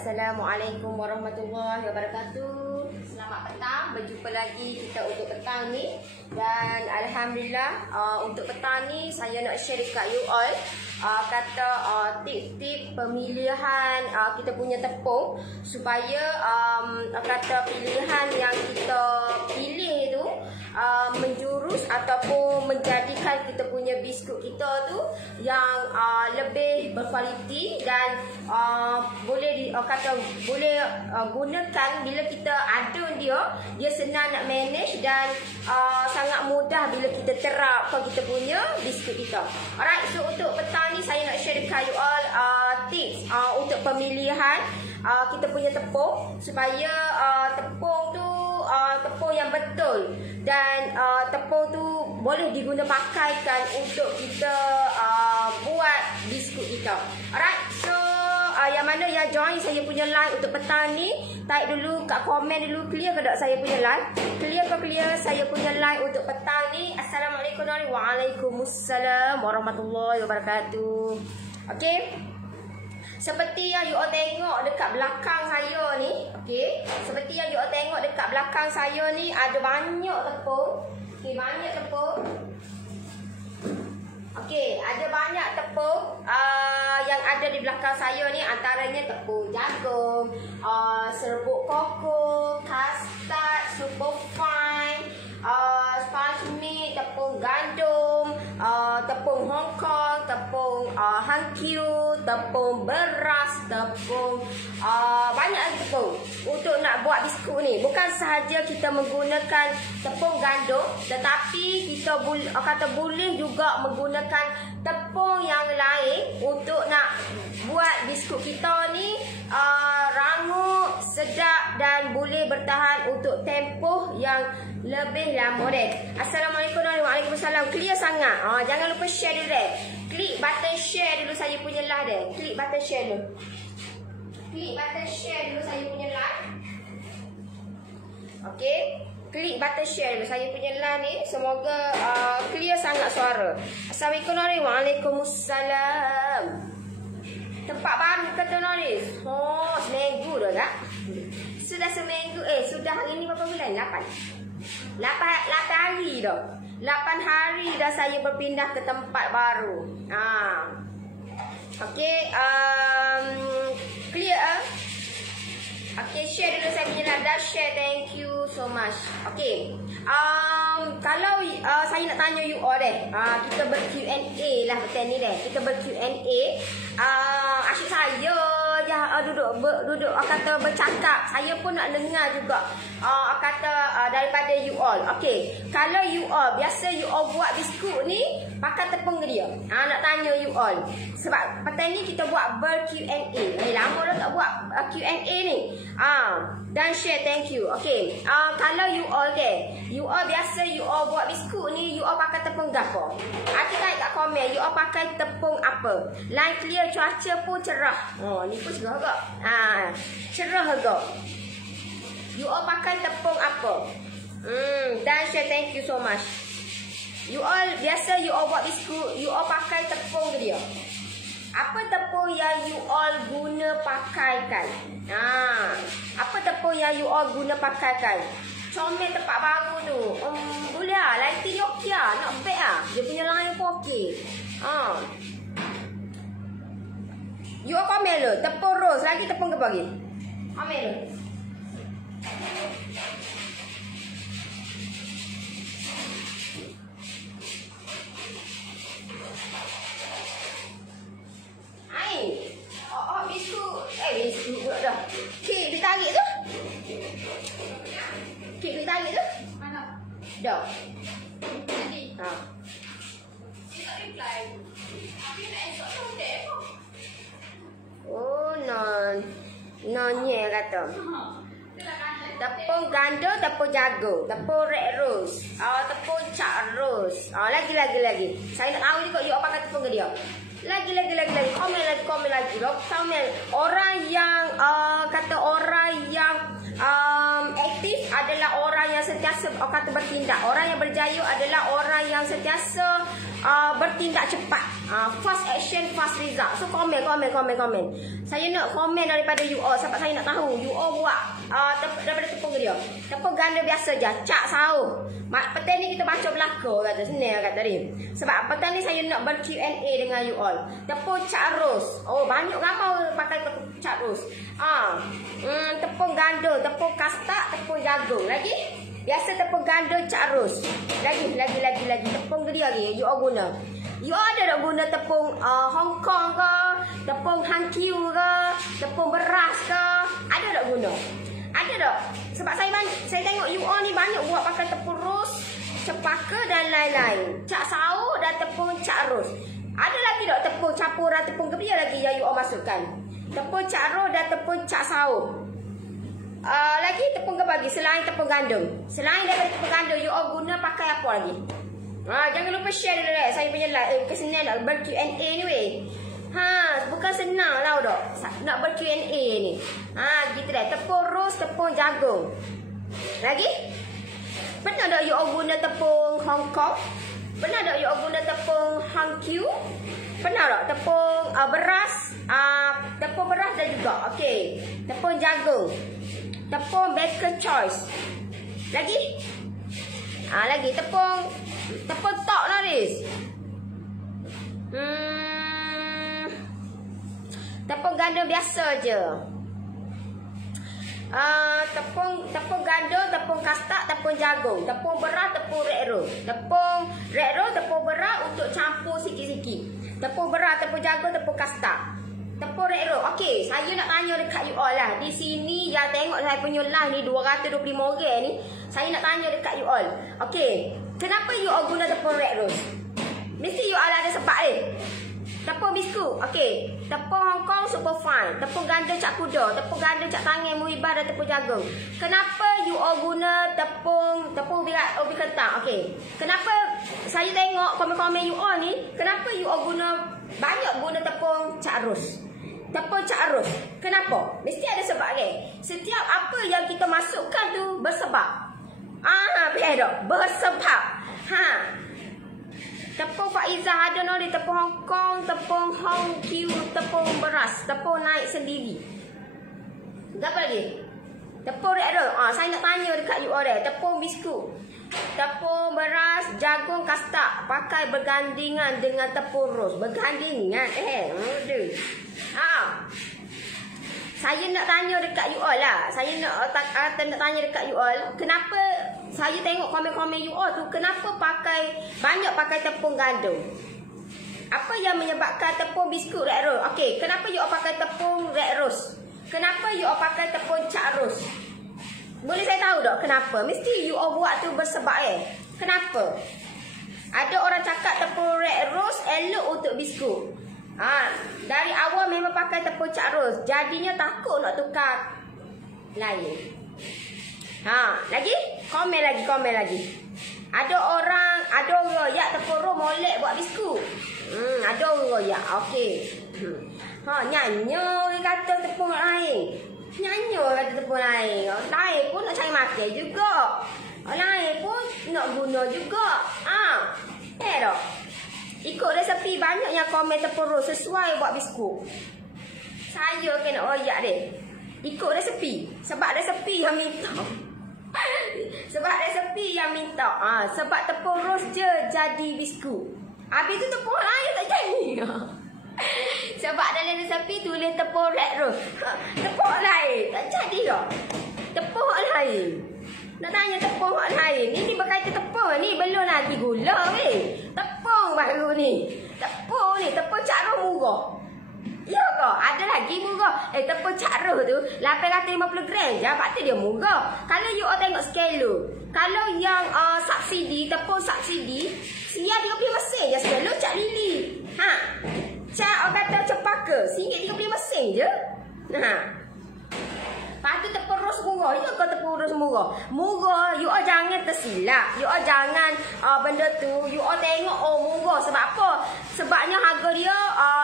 Assalamualaikum warahmatullahi wabarakatuh. Selamat petang, berjumpa lagi kita untuk petang ni. Dan Alhamdulillah untuk petang ni saya nak share dekat you all tip-tip pemilihan kita punya tepung supaya kata pilihan yang kita pilih tu menjurus ataupun menjadikan kita punya biskut kita tu yang lebih berkualiti dan boleh gunakan bila kita ada dia senang nak manage dan sangat mudah bila kita terap kita punya biskut kita. Alright, so untuk petang ni saya nak share dekat you all tips untuk pemilihan kita punya tepung supaya tepung tu tepung yang betul dan tepung tu boleh diguna pakaikan untuk kita buat biskut kita. Alright, so yang mana yang join saya punya live untuk petang ni, type dulu kat komen dulu, clear ke tak saya punya live? Clear ke clear saya punya live untuk petang ni? Assalamualaikum warahmatullahi wabarakatuh. Warahmatullahi wabarakatuh. Okay, seperti yang you all tengok dekat belakang saya ni, okay, seperti yang you all tengok dekat belakang saya ni ada banyak tepung. Okay, banyak tepung. Okey, ada banyak tepung yang ada di belakang saya ni, antaranya tepung jagung, serbuk koko, custard, super fine, sponge meat, tepung gandum, tepung Hong Kong, tepung Hankyu, tepung beras, tepung banyak lagi tepung untuk nak buat biskut ni. Bukan sahaja kita menggunakan tepung gandum, tetapi kita boleh juga menggunakan tepung yang lain untuk nak buat biskut kita ni rangup, sedap dan boleh bertahan untuk tempoh yang lebih lama deh. Assalamualaikum warahmatullahi wabarakatuh. Clear sangat. Jangan lupa share dulu deh. Klik button share dulu saya punya live deh. Klik button share dulu. Klik button share dulu saya punya live. Okey, klik button share dulu saya punya live ni. Semoga clear sangat suara. Assalamualaikum warahmatullahi wabarakatuh. Tempat baru kata Noris. Seminggu dah tak? Sudah seminggu. Sudah hari ni berapa bulan? 8 hari dah. 8 hari dah saya berpindah ke tempat baru. Okey, clear. Okey, share dulu saya punya live. Dah share, thank you so much. Okey, kalau saya nak tanya you all deh, kita ber Q&A lah betul ni deh. Kita ber Q&A. Asyik saya je duduk kata bercakap. Saya pun nak dengar juga kata daripada you all. Okey, kalau you all biasa you all buat biskut ni pakai tepung ke dia? Nak tanya you all. Sebab petang ni kita buat ber Q&A. Lama dah tak buat Q&A ni. Dan share, thank you. Okey, kalau you all you all biasa you all buat biskut ni, you all pakai tepung gapo? Kita type kat komen, you all pakai tepung apa? Line clear, cuaca pun cerah. Ni pun cerah ke? Cerah ke? You all pakai tepung apa? Dan share, thank you so much. You all biasa you all buat biskut, you all pakai tepung ke dia? Apa tepung yang you all guna pakaikan? Apa tepung yang you all guna pakaikan? Comel tempat baru tu. Boleh lah. Lighting okey lah. Not bad lah. Dia punya line pun okey. You all komen le. Tepung rose. Lagi tepung ke bagi? Komen le. Biskut dah. Kek ditarik tu? Kek ditarik tu? Mana? Dah. Jadi. Dia tak reply. Tapi nak esok tu tak apa? Nonye kata. Tepung gandum, tepung jagung, tepung red rose, tepung cak rose. Lagi. Saya nak tahu juga you pakai tepung ke dia. Lagi. Komen lagi. Orang yang kata orang yang aktif adalah orang yang sentiasa sentiasa kata bertindak. Orang yang berjaya adalah orang yang sentiasa bertindak cepat. Fast action, fast result. So komen. Saya nak komen daripada you all sebab saya nak tahu you all buat daripada tepung dia. Tepung ganda biasa je, cak sahur. Petang ni kita baca belakang kata, senang kata tadi. Sebab petang ni saya nak ber-Q&A dengan you all. Tepung cak ros. Oh, banyak ramai pakai tepung cak ros. Tepung ganda, tepung kastak, tepung jagung. Lagi? Biasa tepung ganda cak ros. Lagi. Tepung dia lagi you all guna. You all ada tak guna tepung Hong Kong ke? Tepung Hankiu ke? Tepung beras ke? Ada tak guna? Ada tak? Sebab saya tengok you all ni banyak buat pakai tepung ros, cempaka dan lain-lain. Cak sahur dan tepung cak ros. Ada lagi tak tepung campuran tepung kebia lagi yang you all masukkan? Tepung cak ros dan tepung cak sahur. Lagi tepung ke bagi selain tepung gandum. Selain daripada tepung gandum, you all guna pakai apa lagi? Jangan lupa share dulu saya punya like. Kesenang nak ber-Q&A ni weh. Bukan senang lah dok. Nak ber-Q&A ni. Gitu dah. Tepung ros, tepung jagung. Lagi? Pernah tak you all guna tepung Hong Kong? Pernah tak you all guna tepung Hankiu? Pernah tak? Tepung beras. Tepung beras dah juga. Okey. Tepung jagung. Tepung baker choice. Lagi? Lagi tepung tok lah Riz. Tepung ganda biasa je. Tepung ganda, tepung kastak, tepung jagung, tepung beras, tepung red rose. Tepung beras untuk campur sikit-sikit. Tepung beras, tepung jagung, tepung kastak. Tepung red rose. Okey, saya nak tanya dekat you all lah. Di sini yang tengok saya punya live ni 225 orang ni, saya nak tanya dekat you all. Okey, kenapa you all guna tepung red rose? Mesti you all ada sebab Tepung biskut. Okey. Tepung Hong Kong super fine. Tepung ganda cak kuda. Tepung ganda cak tangan muhibah dan tepung jagung. Kenapa you all guna tepung ubi kentang? Okey. Kenapa saya tengok komen-komen you all ni, kenapa you all banyak guna tepung cak ros? Tepung cak ros. Kenapa? Mesti ada sebab Setiap apa yang kita masukkan tu bersebab. Betul. Bersebab. Tepung Faizah ada no di tepung Hong Kong, tepung Hong Kiu, tepung beras, tepung naik sendiri. Apa lagi? Tepung red rose. Saya nak tanya dekat you all tepung biskut, tepung beras, jagung, kastak pakai bergandingan dengan tepung ros. Bergandingan saya nak tanya dekat you all lah. Saya nak tanya dekat you all. Kenapa saya tengok komen-komen you all tu, kenapa banyak pakai tepung gandum? Apa yang menyebabkan tepung biskut red rose? Okey, kenapa you all pakai tepung red rose? Kenapa you all pakai tepung cak ros? Boleh saya tahu tak kenapa? Mesti you all buat tu bersebab Kenapa? Ada orang cakap tepung red rose elok untuk biskut. Dari awal memang pakai tepung cak ros. Jadinya takut nak tukar lain. Lagi? Komen lagi. Ada orang royak tepung ros molek buat biskut. Ada orang royak. Okey. Nyanyo kata tepung lain. Lain pun nak cari makan juga. Lain pun nak guna juga. Tak? Ikut resepi banyak yang komen tepung ros sesuai buat biskut. Saya kena royak ikut resepi. Sebab resepi yang minta. Sebab tepung ros je jadi biskut. Habis tu tepung lain tak jadi. Sebab dalam resepi tulis tepung red rose. Tepung lain tak jadi tak? Tepung lain. Nak tanya tepung lain. Ini berkaitan tepung ni belum lagi gula tepung baru ni. Tepung cak ros murah. Ya ke? Ada lagi murah. Tepung cak ros tu 850 gram je. Patut dia murah. Kalau you all tengok skalo. Kalau yang tepung subsidi, sia 30 mesin je skalo cak lili. Cak orang kata cempaka, RM1.35 je. Lepas tu tepung ros murah. Ya ke tepung ros murah? Murah, you all jangan tersilap. You all jangan benda tu, you all tengok murah. Sebab apa? Sebabnya harga dia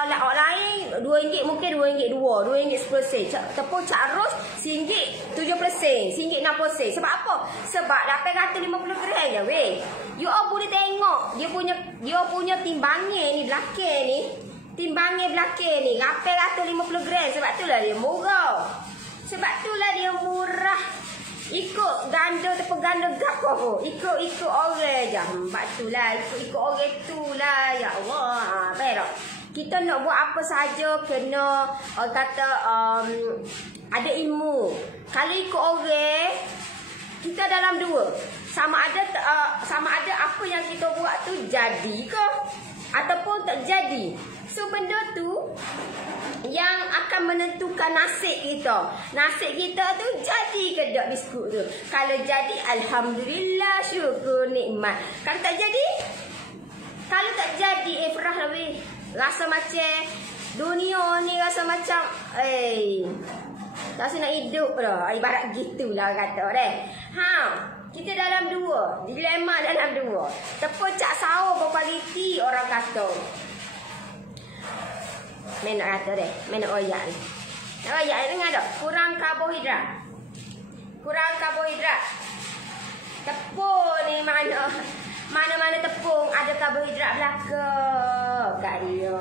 lain RM2 RM2 mungkin RM2.2, RM2.10. Tepung Cak Ros RM1.70, RM1.60. Sebab apa? Sebab 850 gram je weh. You all boleh tengok dia punya timbangnya ni belakang ni. Timbangnya belakang ni 850 gram. Sebab itulah dia murah. Sebab itulah dia murah. Ikut ganda tepung ganda gapo. Ikut orang je. Sebab itulah ikut orang itulah. Ya Allah. Baik. Kita nak buat apa saja kena kata ada ilmu. Kalau ikut orang, kita dalam dua. Sama ada apa yang kita buat tu jadi ke ataupun tak jadi. So benda tu yang akan menentukan nasib kita. Nasib kita tu jadi ke tak biskut tu. Kalau jadi, alhamdulillah, syukur nikmat. Kalau tak jadi, Ifrah lebih rasa macam dunia ni rasa macam tak rasa nak hidup dah. Ibarat gitulah kata deh. Kita dalam dua, dilema dalam dua. Tepung Cak Sawo berkualiti orang kata. Main nak kata deh, main nak oyak ni. Nak oyak ni dengar tak? Kurang karbohidrat. Tepung ni mana tepung ada karbohidrat belaka kat dia.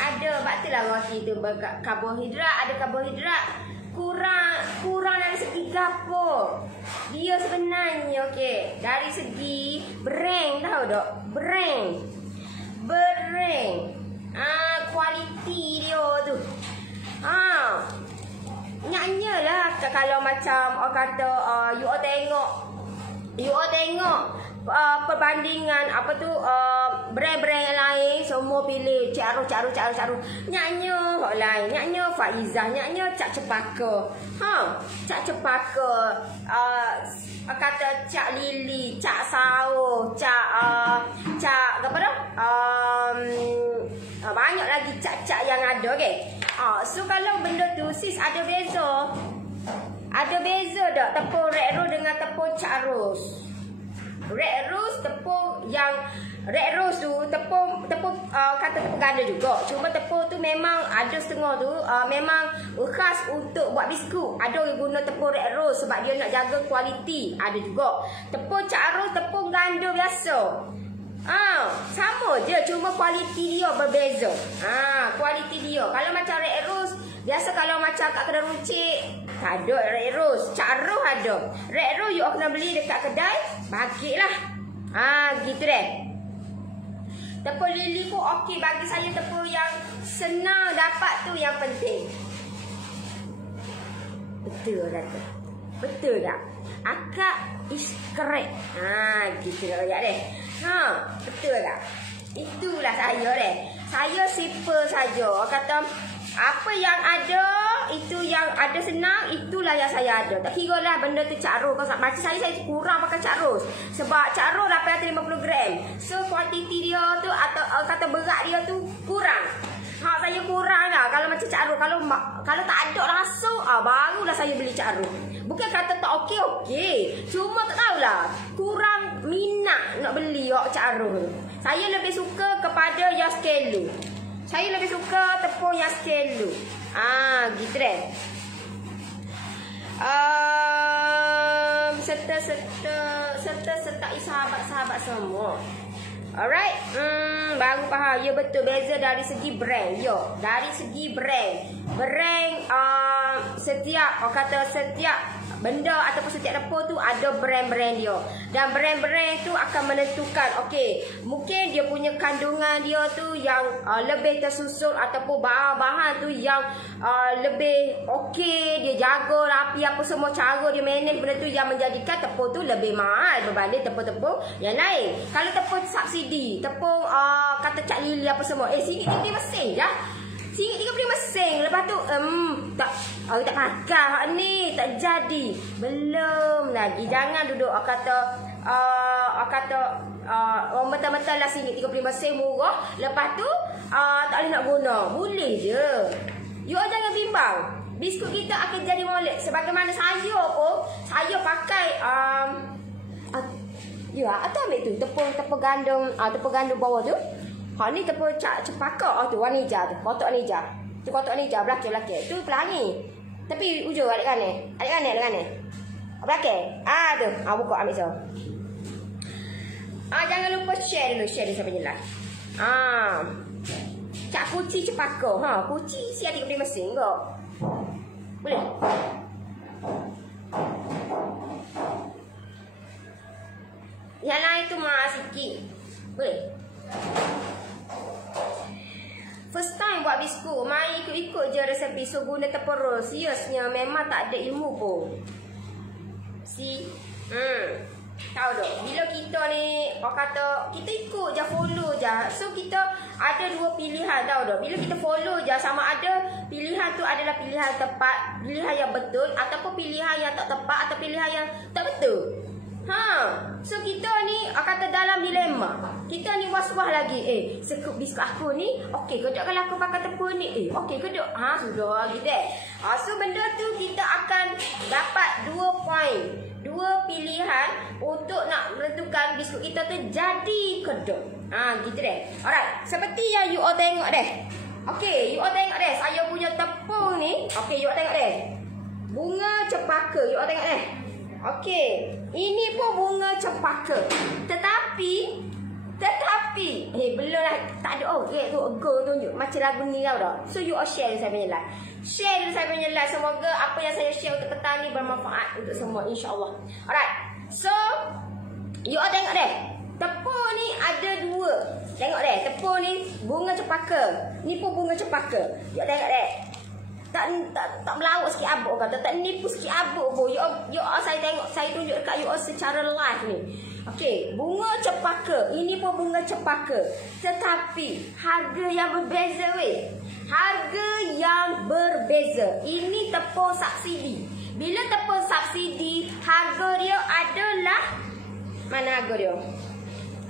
Ada, baktilah roti tu ada karbohidrat kurang dari segi gapo. Dia sebenarnya okey, dari segi bereng tahu tak? Bereng. Kualiti dia tu. Nyanyalah kalau macam orang kata you all tengok perbandingan apa tu brand-brand yang lain semua pilih Cak Ros. Nyanya hok lain, nyanya Faizah, nyanya Cak Cepaka. Cak Cepaka kata Cak Lili, Cak Sawo, Cak apa dah? Banyak lagi cak-cak yang ada okey. So kalau benda tu sis ada beza. Ada beza tak tepung Red Rose dengan tepung Cak Ros? Red Rose tepung yang Red Rose tu tepung kata tepung ganda juga. Cuma tepung tu memang ada setengah tu memang khas untuk buat biskut. Ada orang guna tepung Red Rose sebab dia nak jaga kualiti. Ada juga. Tepung Cak Ros tepung ganda biasa. Sama je cuma kualiti dia berbeza. Kualiti dia. Kalau macam Red Rose biasa kalau macam kat kedai runcit tak ada Red Rose. Cak Ros ada. Red Rose you kena beli dekat kedai, bagilah. Gitu deh. Tepung Lili pun okey bagi saya, tepung yang senang dapat tu yang penting. Betul tak tu? Betul tak? Akak is correct. Gitu dah deh. Betul tak? Itulah saya deh. Saya simple saja. Kata apa yang ada, itu yang ada senang, itulah yang saya ada. Tak kira lah benda tu Cak Ros. Macam saya kurang pakai Cak Ros. Sebab Cak Ros 850 gram. So kuantiti dia tu atau kata berat dia tu kurang. Saya kurang lah kalau macam Cak Ros. Kalau tak ada rasa, barulah saya beli Cak Ros. Bukan kata tak okey. Cuma tak tahulah, kurang minat nak beli Cak Ros. Saya lebih suka kepada yang skelu. Saya lebih suka tepung yang skelu. Gitu deh. Serta sahabat-sahabat semua. Alright. Baru faham. Ya betul, beza dari segi brand. Dari segi brand. Setiap benda ataupun setiap tepung tu ada brand-brand dia. Dan brand-brand tu akan menentukan, okey, mungkin dia punya kandungan dia tu yang lebih tersusun ataupun bahan-bahan tu yang lebih okey, dia jaga rapi apa semua, cara dia manage benda tu yang menjadikan tepung tu lebih mahal berbanding tepung-tepung yang lain. Kalau tepung subsidi, tepung kata Cak Lili apa semua, RM1.30 mesin je. RM1.30 mesin. Lepas tu tak pakai hak ni, tak jadi. Belum lagi. Jangan duduk kata orang betul-betul lah RM1.30 mesin murah. Lepas tu tak boleh nak guna. Boleh je. You jangan bimbang. Biskut kita akan jadi molek. Sebagaimana saya pun, saya pakai atau ambil tu tepung gandum bawah tu. Hak ni tepung cepaka. Tu warna hijau tu. Kotak ni hijau. Tu kotak ni hijau belakang. Tu pelangi. Tapi ujung adik kanan. Belakang. Tu. Buka ambil so. Jangan lupa share dulu sampai jelas. Cak kuci cepaka. Kuci si adik beli mesin kok. Boleh? Yang lain tu sikit. Boleh? First time buat biskut, mai ikut-ikut je resepi. So guna tepung. Seriusnya memang tak ada ilmu pun. Tahu tak? Bila kita ni orang kata kita ikut je, follow je. So kita ada dua pilihan, tahu tak? Bila kita follow je, sama ada pilihan tu adalah pilihan tepat, pilihan yang betul, ataupun pilihan yang tak tepat, atau pilihan yang tak betul. So kita ni kata dalam dilema. Kita ni was-was lagi. Sekup biskut aku ni okey ke tak kalau aku pakai tepung ni? Okey ke tak? Sudah gitu so benda tu kita akan dapat 2 poin, 2 pilihan untuk nak menentukan biskut kita tu jadi ke tak. Gitu deh. Alright, seperti yang you all tengok deh. Okey, you all tengok deh. Saya punya tepung ni. Okey, you all tengok deh. Bunga cepaka, you all tengok deh. Okey, ini pun bunga cepaka. Tetapi belum lah, tak ada tu go tunjuk macam lagu ni tau dah. So you all share saya punya live. Share saya punya live. Semoga apa yang saya share untuk petang ni bermanfaat untuk semua, insya-Allah. Alright. So you all tengok deh. Tepung ni ada 2. Tengok deh, tepung ni bunga cepaka. Ni pun bunga cepaka. You all tengok deh. Tak melawak sikit abuk kata, tak nipu sikit abuk pun. You all saya tengok, saya tunjuk dekat you all secara live ni. Okey, bunga cepaka. Ini pun bunga cepaka. Tetapi harga yang berbeza weh. Harga yang berbeza. Ini tepung subsidi. Bila tepung subsidi, harga dia adalah, mana harga dia?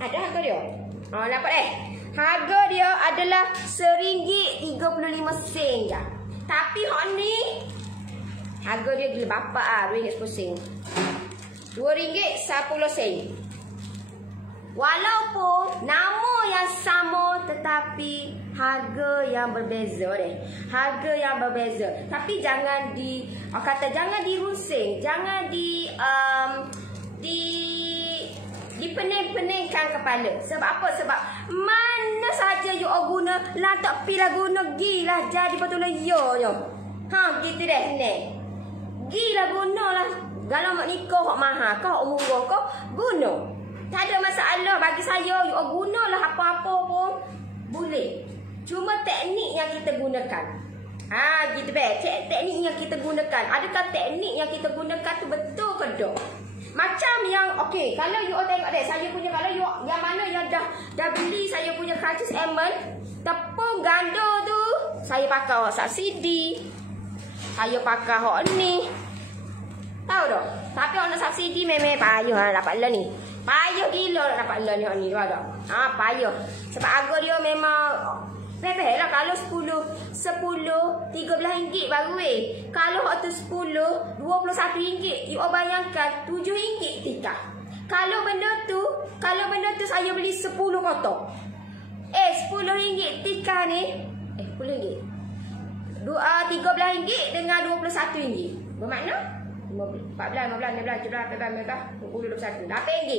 Ada harga dia? Dapat harga dia adalah RM1.35 je. Tapi hak ni harga dia gila bapak RM2.10. RM2.10. Walaupun nama yang sama tetapi harga yang berbeza deh. Harga yang berbeza. Tapi jangan jangan dirusing, jangan dipening-peningkan kepala. Sebab apa? Sebab mana saja you all guna, lah tak pilih guna gilah jadi betul yo. Gitu deh ni. Gilah gunalah. Kalau mak nikah hak mahal, kau umur kau guna. Tak ada masalah bagi saya. You all gunalah apa-apa pun boleh. Cuma teknik yang kita gunakan. Gitu deh. Teknik yang kita gunakan. Adakah teknik yang kita gunakan tu betul ke tak? Macam yang okey, kalau you all tengok deh, saya punya kalau you yang mana yang dah beli saya punya Crunches Almond, tepung ganda tu saya pakai subsidi. Saya pakai hak ni. Tahu tak? Tapi orang subsidi memang payah dapat lah ni. Payah gila nak dapat lah ni hak ni, tahu tak? Payah. Sebab harga dia memang bebel lah. Kalau 10 RM13 baru Kalau hak tu 10 RM21. You bayangkan RM7 tikar. Kalau benda tu saya beli 10 kotak. RM10 tikar ni. RM10. RM13 dengan RM21. Bermakna 14, 15, 16, 17, 18, 19, 20, 21. RM8.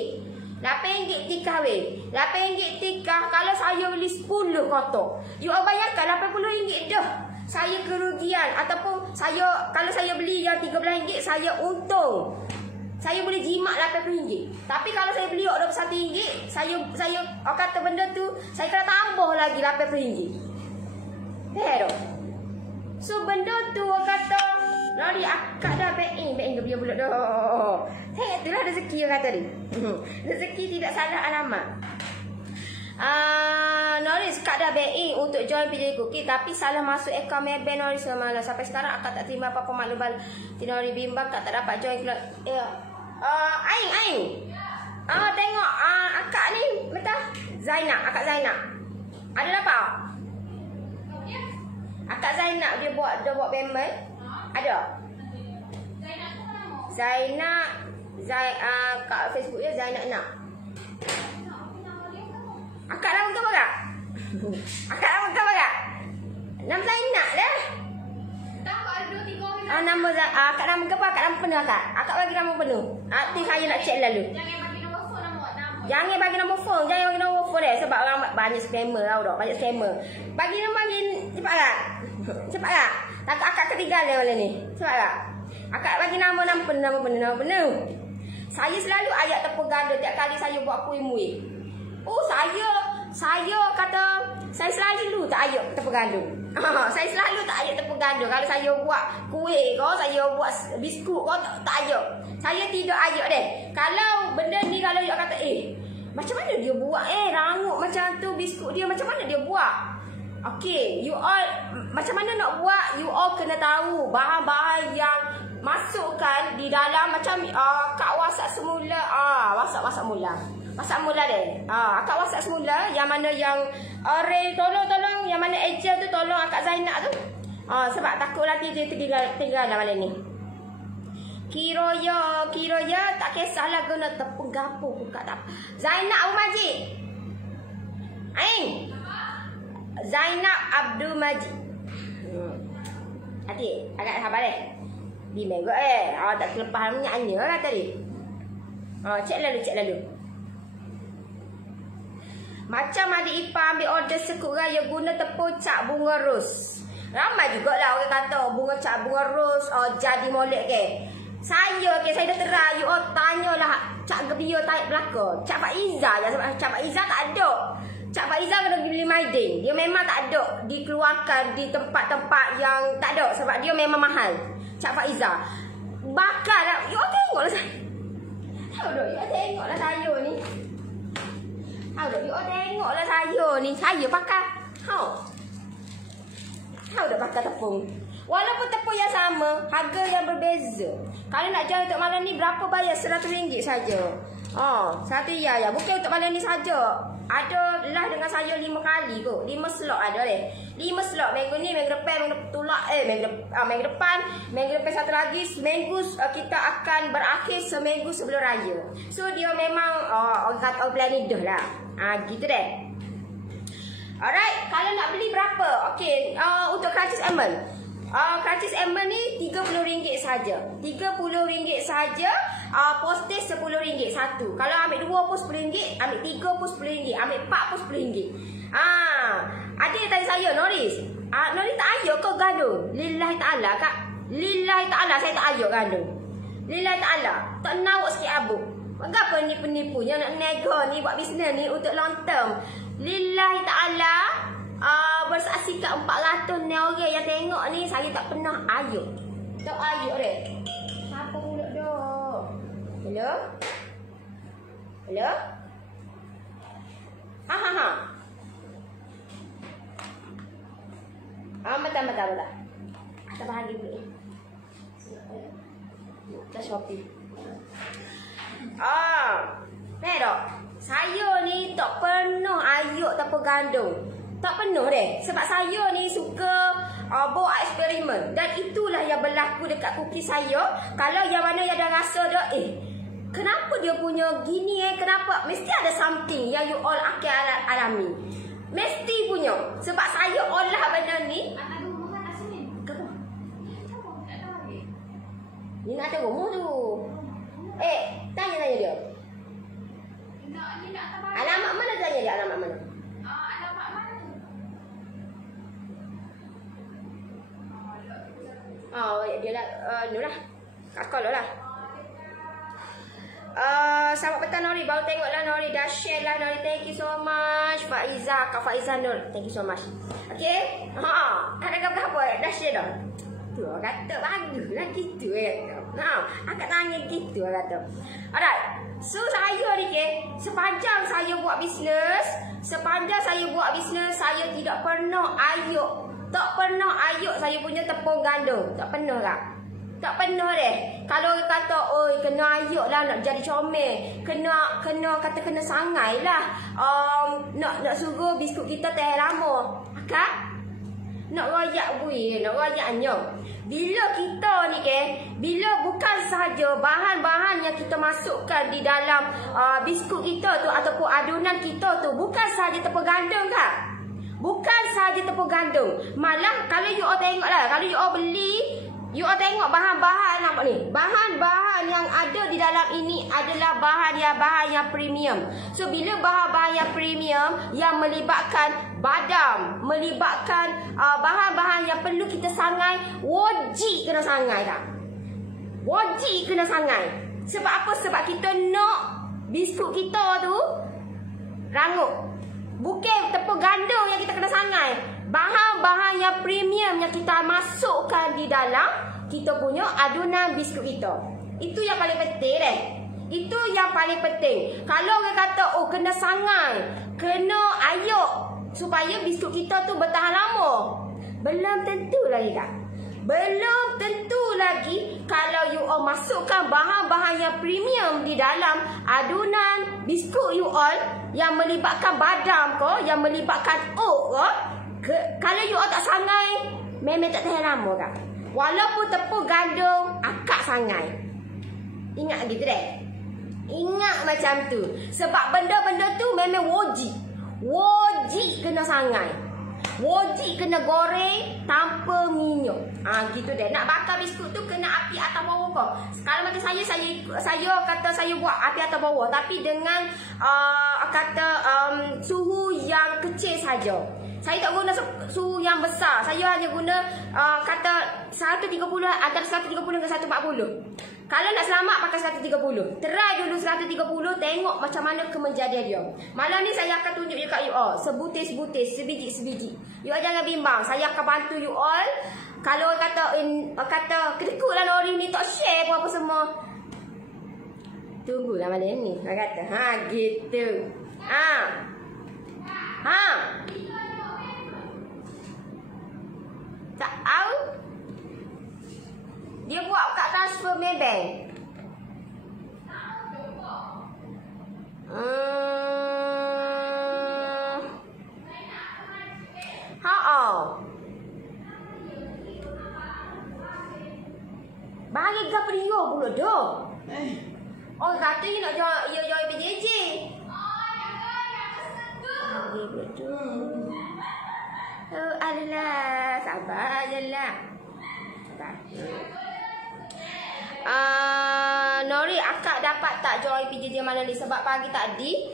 RM8 tikar RM8 tikar kalau saya beli 10 kotak. You bayangkan RM80 dah. Saya kerugian ataupun kalau saya beli yang RM13 saya untung. Saya boleh jimat RM80. Tapi kalau saya beli RM21, saya kata benda tu saya kena tambah lagi RM80. So benda tu kata Nori akak dah baik ke biar bulat dah. Itulah rezeki orang kata ni. Rezeki tidak salah alamat. Nori akak dah baik untuk join video aku. Tapi salah masuk akaun Maybank Nori semalam. Sampai sekarang akak tak terima apa-apa maklumat. Nori bimbang akak tak dapat join kelab. Aing. Tengok akak ni betul. Zainab, akak Zainab. Ada dapat? Akak Zainab dia buat payment. Ada? Zainab kat Facebook dia Zainab nak. Akak lagu tu apa kak? Akak nama kau apa? Nama Zainab dah. Nama akak nama apa? Akak nama penuh akak. Akak bagi nama penuh. Nanti saya nak cek lalu. Jangan bagi nombor phone. Jangan bagi nombor phone deh. Sebab orang banyak scammer tau dah. Banyak scammer. Bagi cepat tak? Cepat tak? Takut akak ketinggalan malam ni. Cepat tak? Akak bagi nama penuh. Saya selalu ayat tepung ganda tiap kali saya buat kuih-muih. Oh, saya kata saya selalu tak ayat tepung ganda. Saya selalu tak ayat tepung ganda. Kalau saya buat kuih kau, saya buat biskut kau tak ayat. Saya tidak ayat deh. Kalau benda ni kalau you kata macam mana dia buat rangup macam tu biskut dia macam mana dia buat? Okay, you all macam mana nak buat? You all kena tahu bahan-bahan yang masukkan di dalam macam Kak WhatsApp semula. WhatsApp mula. WhatsApp mula deh. Akak WhatsApp semula yang mana yang tolong yang mana eja tu tolong Akak Zainab tu. Sebab takut nanti dia tinggal malam ni. Kiroya tak kisahlah guna tepung gapo pun Kak tak. Zainab Abdul Majid. Zainab Abdul Majid. Hati, agak sabar deh. Di mega tak terlepas nyanyi lah tadi. Cek lalu. Macam adik ipar ambil order sekut raya guna tepung cap bunga ros. Ramai jugalah orang kata bunga cap bunga ros jadi molek ke. Saya dah terai you all tanyalah Cak Gebio tarik belakang. Cak Faiza je sebab Cak Faiza tak ada. Cak Faiza kena beli Maidin. Dia memang tak ada dikeluarkan di tempat-tempat yang tak ada sebab dia memang mahal. Cak Faiza. Bakal lah. You all tengoklah saya. Tahu tak? You all tengoklah saya ni. Tahu tak? You all tengoklah saya ni. Saya pakai. Tahu tak pakai tepung? Walaupun tepung yang sama, harga yang berbeza. Kalau nak jual untuk malam ni berapa bayar? RM100 saja. Ya. Bukan untuk malam ni saja. Ada lah dengan saya 5 kali kot. 5 slot ada deh. 5 slot minggu ni, minggu depan, minggu depan satu lagi. Seminggu kita akan berakhir seminggu sebelum raya. So dia memang orang kata plan ni dah lah. Gitu deh. Alright, kalau nak beli berapa? Okey, untuk Crunchies Almond. Crunchies Almond ni RM30 saja. RM30 saja. Postage RM10 satu. Kalau ambil 2 pun RM10, ambil 3 pun RM10, ambil 4 pun RM10. Adik tanya saya, Noris. Noris tak ayuk kau gaduh? Lillahi ta'ala kak. Lillahi ta'ala saya tak ayuk gaduh. Lillahi ta'ala. Tak nawak sikit abuk. Kenapa ni penipu yang nak nego ni buat bisnes ni untuk long term? Lillahi ta'ala. Bersaksi kat 400 ni orang yang tengok ni saya tak pernah ayuk. Tak ayuk deh. Apa pula dah? Hello? Betul. Kita bahagi dulu. Kita shopping. Ni dok. Saya ni tak pernah ayuk tepung gandum. Tak penuh deh. Sebab saya ni suka buat eksperimen. Dan itulah yang berlaku dekat cookie saya. Kalau yang mana yang dah rasa dah, kenapa dia punya gini kenapa? Mesti ada something yang you all akan alami. Mesti punya. Sebab saya olah benda ni. Ni nak ada rumah tu. Tanya dia. Alamat mana tanya dia? Alamat mana? Dia lah, lah. Kakak lah. Selamat petang Nori. Baru tengok lah Nori. Dah share lah Nori. Thank you so much. Kak Faiza Nur. Thank you so much. Okay. Ada apa? Dah share dah. Tu kata bagus lah gitu akak tanya gitu kata. Alright. So saya ni sepanjang saya buat bisnes, saya tidak pernah ayuk. Tak pernah ayuk saya punya tepung gandum. Tak pernah tak? Tak pernah deh. Kalau orang kata, kena ayuk lah nak jadi comel. Kena sangai lah. Nak suruh biskut kita tahan lama. Akak? Nak royak bui, nak royak anyong. Bila kita ni bila bukan sahaja bahan-bahan yang kita masukkan di dalam biskut kita tu ataupun adunan kita tu bukan sahaja tepung gandum kak. saja tepung gandum. Malah kalau you all tengok lah, kalau you all beli, you all tengok bahan-bahan nampak ni. Bahan-bahan yang ada di dalam ini adalah bahan yang premium. So bila bahan-bahan yang premium yang melibatkan badam, melibatkan bahan-bahan yang perlu kita sangai, wajib kena sangai tak? Wajib kena sangai. Sebab apa? Sebab kita nak biskut kita tu rangup. Bukan tepung gandum yang kita kena sangai. Bahan-bahan yang premium yang kita masukkan di dalam kita punya adunan biskut kita. Itu yang paling penting deh. Itu yang paling penting. Kalau orang kata, oh kena sangai, kena ayuk supaya biskut kita tu bertahan lama. Belum tentu lagi kak. Belum tentu lagi kalau you all masukkan bahan-bahan yang premium di dalam adunan biskut you all yang melibatkan badam ke, yang melibatkan oat ke, kalau you all tak sangai, memang tak tahan lama kak. Walaupun tepung gandum akak sangai. Ingat gitu deh. Ingat macam tu. Sebab benda-benda tu memang wajib. Wajib kena sangai. Wajib kena goreng tanpa minyak. Gitu deh. Nak bakar biskut tu kena api atas bawah kau. Kalau macam saya kata saya buat api atas bawah, tapi dengan suhu yang kecil saja. Saya tak guna suhu yang besar. Saya hanya guna kata 130, antara 130 dengan 140. Kalau nak selamat pakai 130. Try dulu 130, tengok macam mana kemenjadian dia. Malam ni saya akan tunjuk dekat you all. Sebutir-sebutir, sebiji-sebiji. You all jangan bimbang. Saya akan bantu you all. Kalau kata kedekutlah Nori ni tak share apa semua. Tunggulah malam ni. Dia kata, gitu. Tak tahu. Dia buat kat transfer Maybank. Bagi ke Prio pula dah. Oh kata you nak join PJJ. Bagi betul. Oh alah, sabar je lah. Nori, akak dapat tak join PJJ malam ni? Sebab pagi tadi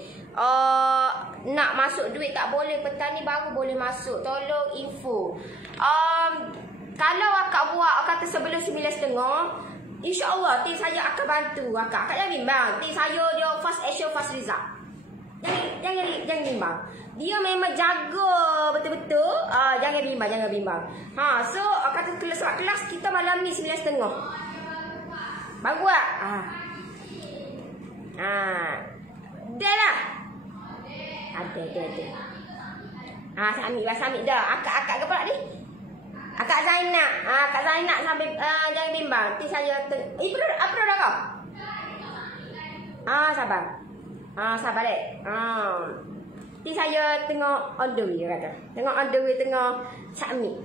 nak masuk duit tak boleh. Petang ni baru boleh masuk. Tolong info. Kalau akak buat kata sebelum 9.30, InsyaAllah tim saya akan bantu akak. Akak jangan bimbang. Tim saya dia fast action, fast result. Jangan bimbang. Dia memang jaga betul-betul. Jangan bimbang. So kata kelas kita malam ni 9.30. Bagus tak? Dah lah. Ada. Samit dah. Akak ke pula ni? Akak Zainab. Kak Zainab sampai jangan bimbang. Nanti saya apa dah kau? Sabar. Sabar dek. Nanti saya tengok on the way kata. Tengok on the way, tengok submit.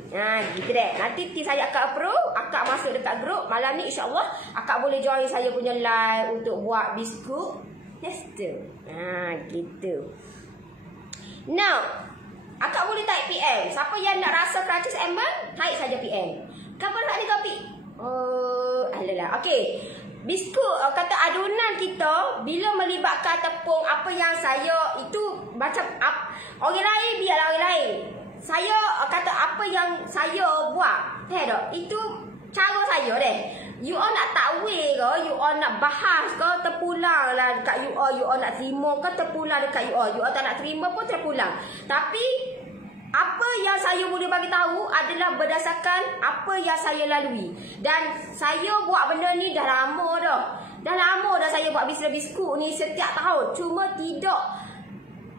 Gitu dek. Nanti saya akan approve, akak masuk dekat grup. Malam ni insya-Allah akak boleh join saya punya live untuk buat biskut tester. Gitu. Now, akak boleh type PM. Siapa yang nak rasa Kratis Ember, type saja PM. Kapan nak ni kopi? Alah. Okey. Biskut kata adunan kita bila melibatkan tepung, apa yang saya itu macam orang lain biarlah orang lain. Saya kata apa yang saya buat. Tak? Itu cara saya deh. You all nak takwil ke, you all nak bahas ke, terpulang lah dekat you all nak terima ke, terpulang dekat you all tak nak terima pun terpulang. Tapi apa yang saya boleh bagi tahu adalah berdasarkan apa yang saya lalui. Dan saya buat benda ni dah lama dah. Dah lama dah saya buat bisnes biskut ni setiap tahun. Cuma tidak,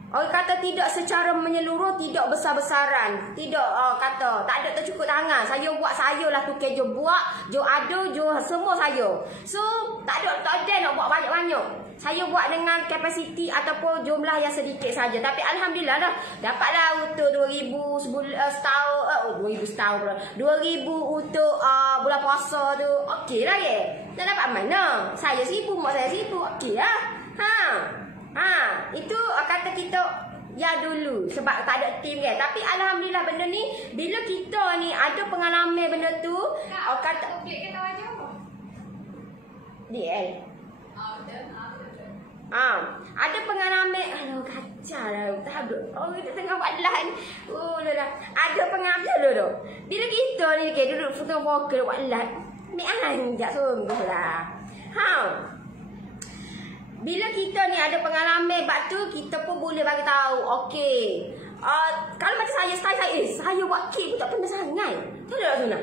orang kata tidak secara menyeluruh, tidak besar-besaran. Tidak kata tak ada tercukup tangan. Saya buat, saya lah tukar je buat, je ada, je semua saya. So tak ada nak buat banyak-banyak. Saya buat dengan kapasiti ataupun jumlah yang sedikit saja. Tapi alhamdulillah dah dapatlah untuk 2,000 setahun, 2,000 setahun pula. 2,000 untuk bulan puasa tu. Okey lah ya. Tak dapat mana? Saya sibuk, mak saya sibuk. Okey lah. Itu kata kita Ya dulu sebab tak ada tim kan. Tapi alhamdulillah benda ni bila kita ni ada pengalaman benda tu, kata Publik kita aja apa? DL. Ada pengalaman. Aduh kacau lah. Tak ada. Kita tengah buat line. Lah. Ada pengalaman dulu. Bila kita ni duduk foto vokal buat line. Ni anjak sungguh lah. Bila kita ni ada pengalaman bab tu, kita pun boleh bagi tahu. Okey. Kalau macam saya, saya buat kek pun tak pernah sangat. Tahu tak Suna?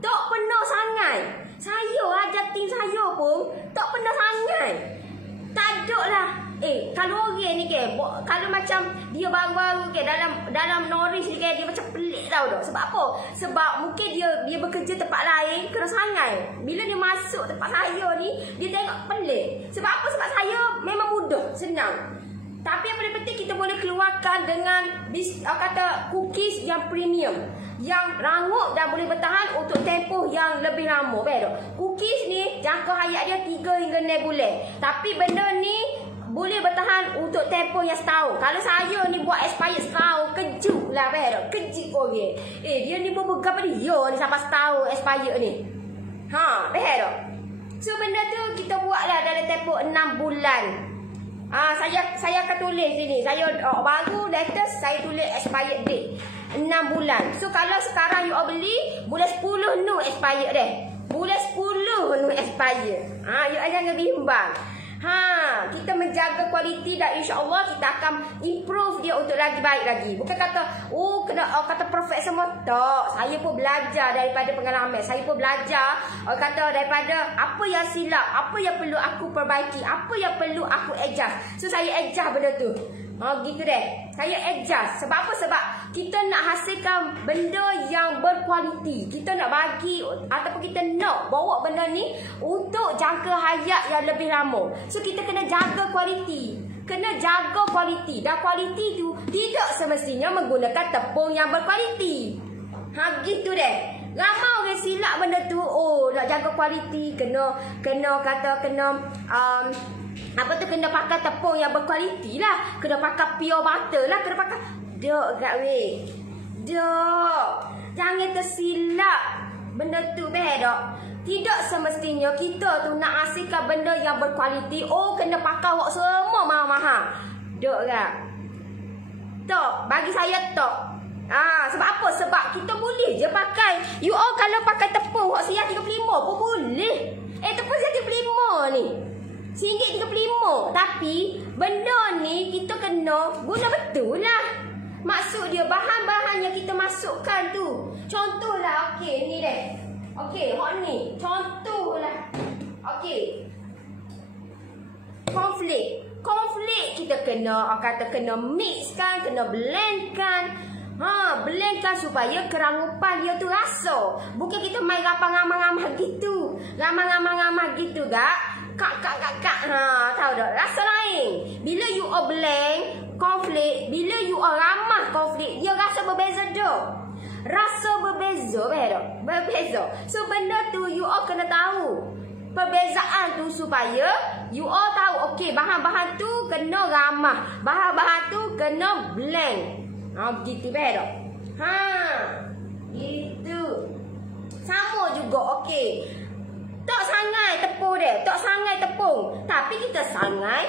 Tak pernah sangat. Saya ajar tim saya pun tak pernah sangat. Tak ada lah. Kalau orang ni ke, kalau macam dia baru-baru ke dalam noris ni ke, dia macam pelik tau tak. Sebab apa? Sebab mungkin dia bekerja tempat lain kena sangai. Bila dia masuk tempat saya ni, dia tengok pelik. Sebab apa? Sebab saya memang mudah, senang. Tapi yang paling penting kita boleh keluarkan dengan kata cookies yang premium, yang rangup dan boleh bertahan untuk tempoh yang lebih lama. Cookies ni jangka hayat dia 3 hingga 6 bulan. Tapi benda ni boleh bertahan untuk tempoh yang setahun. Kalau saya ni buat expired setahun, kejut lah kejut korang. Dia ni berpegang pada dia ni sampai setahun expired ni. So benda tu kita buat lah dalam tempoh 6 bulan. Saya akan tulis sini. Saya baru latest saya tulis expired date 6 bulan. So kalau sekarang you all beli, bulan 10 nu expired deh. Bulan 10 nu expired. You jangan bimbang. Kita menjaga kualiti dan insya-Allah kita akan improve dia untuk lagi baik lagi. Bukan kata kata perfect semua tak. Saya pun belajar daripada pengalaman. Saya pun belajar kata daripada apa yang silap, apa yang perlu aku perbaiki, apa yang perlu aku adjust. So saya adjust benda tu. Gitu deh. Saya adjust. Sebab apa? Sebab kita nak hasilkan benda yang berkualiti. Kita nak bagi ataupun kita nak bawa benda ni untuk jangka hayat yang lebih lama. So kita kena jaga kualiti. Kena jaga kualiti. Dan kualiti tu tidak semestinya menggunakan tepung yang berkualiti. Gitu deh. Ramai orang silap benda tu. Nak jaga kualiti kena apa tu kena pakai tepung yang berkualiti lah. Kena pakai pure butter lah. Kena pakai dok kat weh. Dok. Jangan tersilap benda tu dok. Tidak semestinya kita tu nak hasilkan benda yang berkualiti. Kena pakai wak semua mahal-mahal. Dok tak? Tok. Bagi saya tok. Sebab apa? Sebab kita boleh je pakai. You all kalau pakai tepung wak RM35 pun boleh. Tepung RM35 ni RM1.35. Tapi benda ni kita kena guna betul lah. Maksud dia bahan-bahan yang kita masukkan tu. Contohlah ni deh. Hot ni. Contohlah. Cornflake kita kena kena mixkan, kena blendkan. Blendkan supaya kerangupan dia tu rasa. Bukan kita main ramah-ramah gitu. Ramah-ramah gitu gak. Kak. Tahu tak? Rasa lain. Bila you all blend cornflake, bila you all ramah cornflake, dia rasa berbeza dah. Rasa berbeza, berbeza. So benda tu you all kena tahu perbezaan tu supaya you all tahu bahan-bahan tu kena ramah, bahan-bahan tu kena blend. Begitu betul. Gitu. Sama juga tak sangai tepung dia, tak sangai tepung. Tapi kita sangai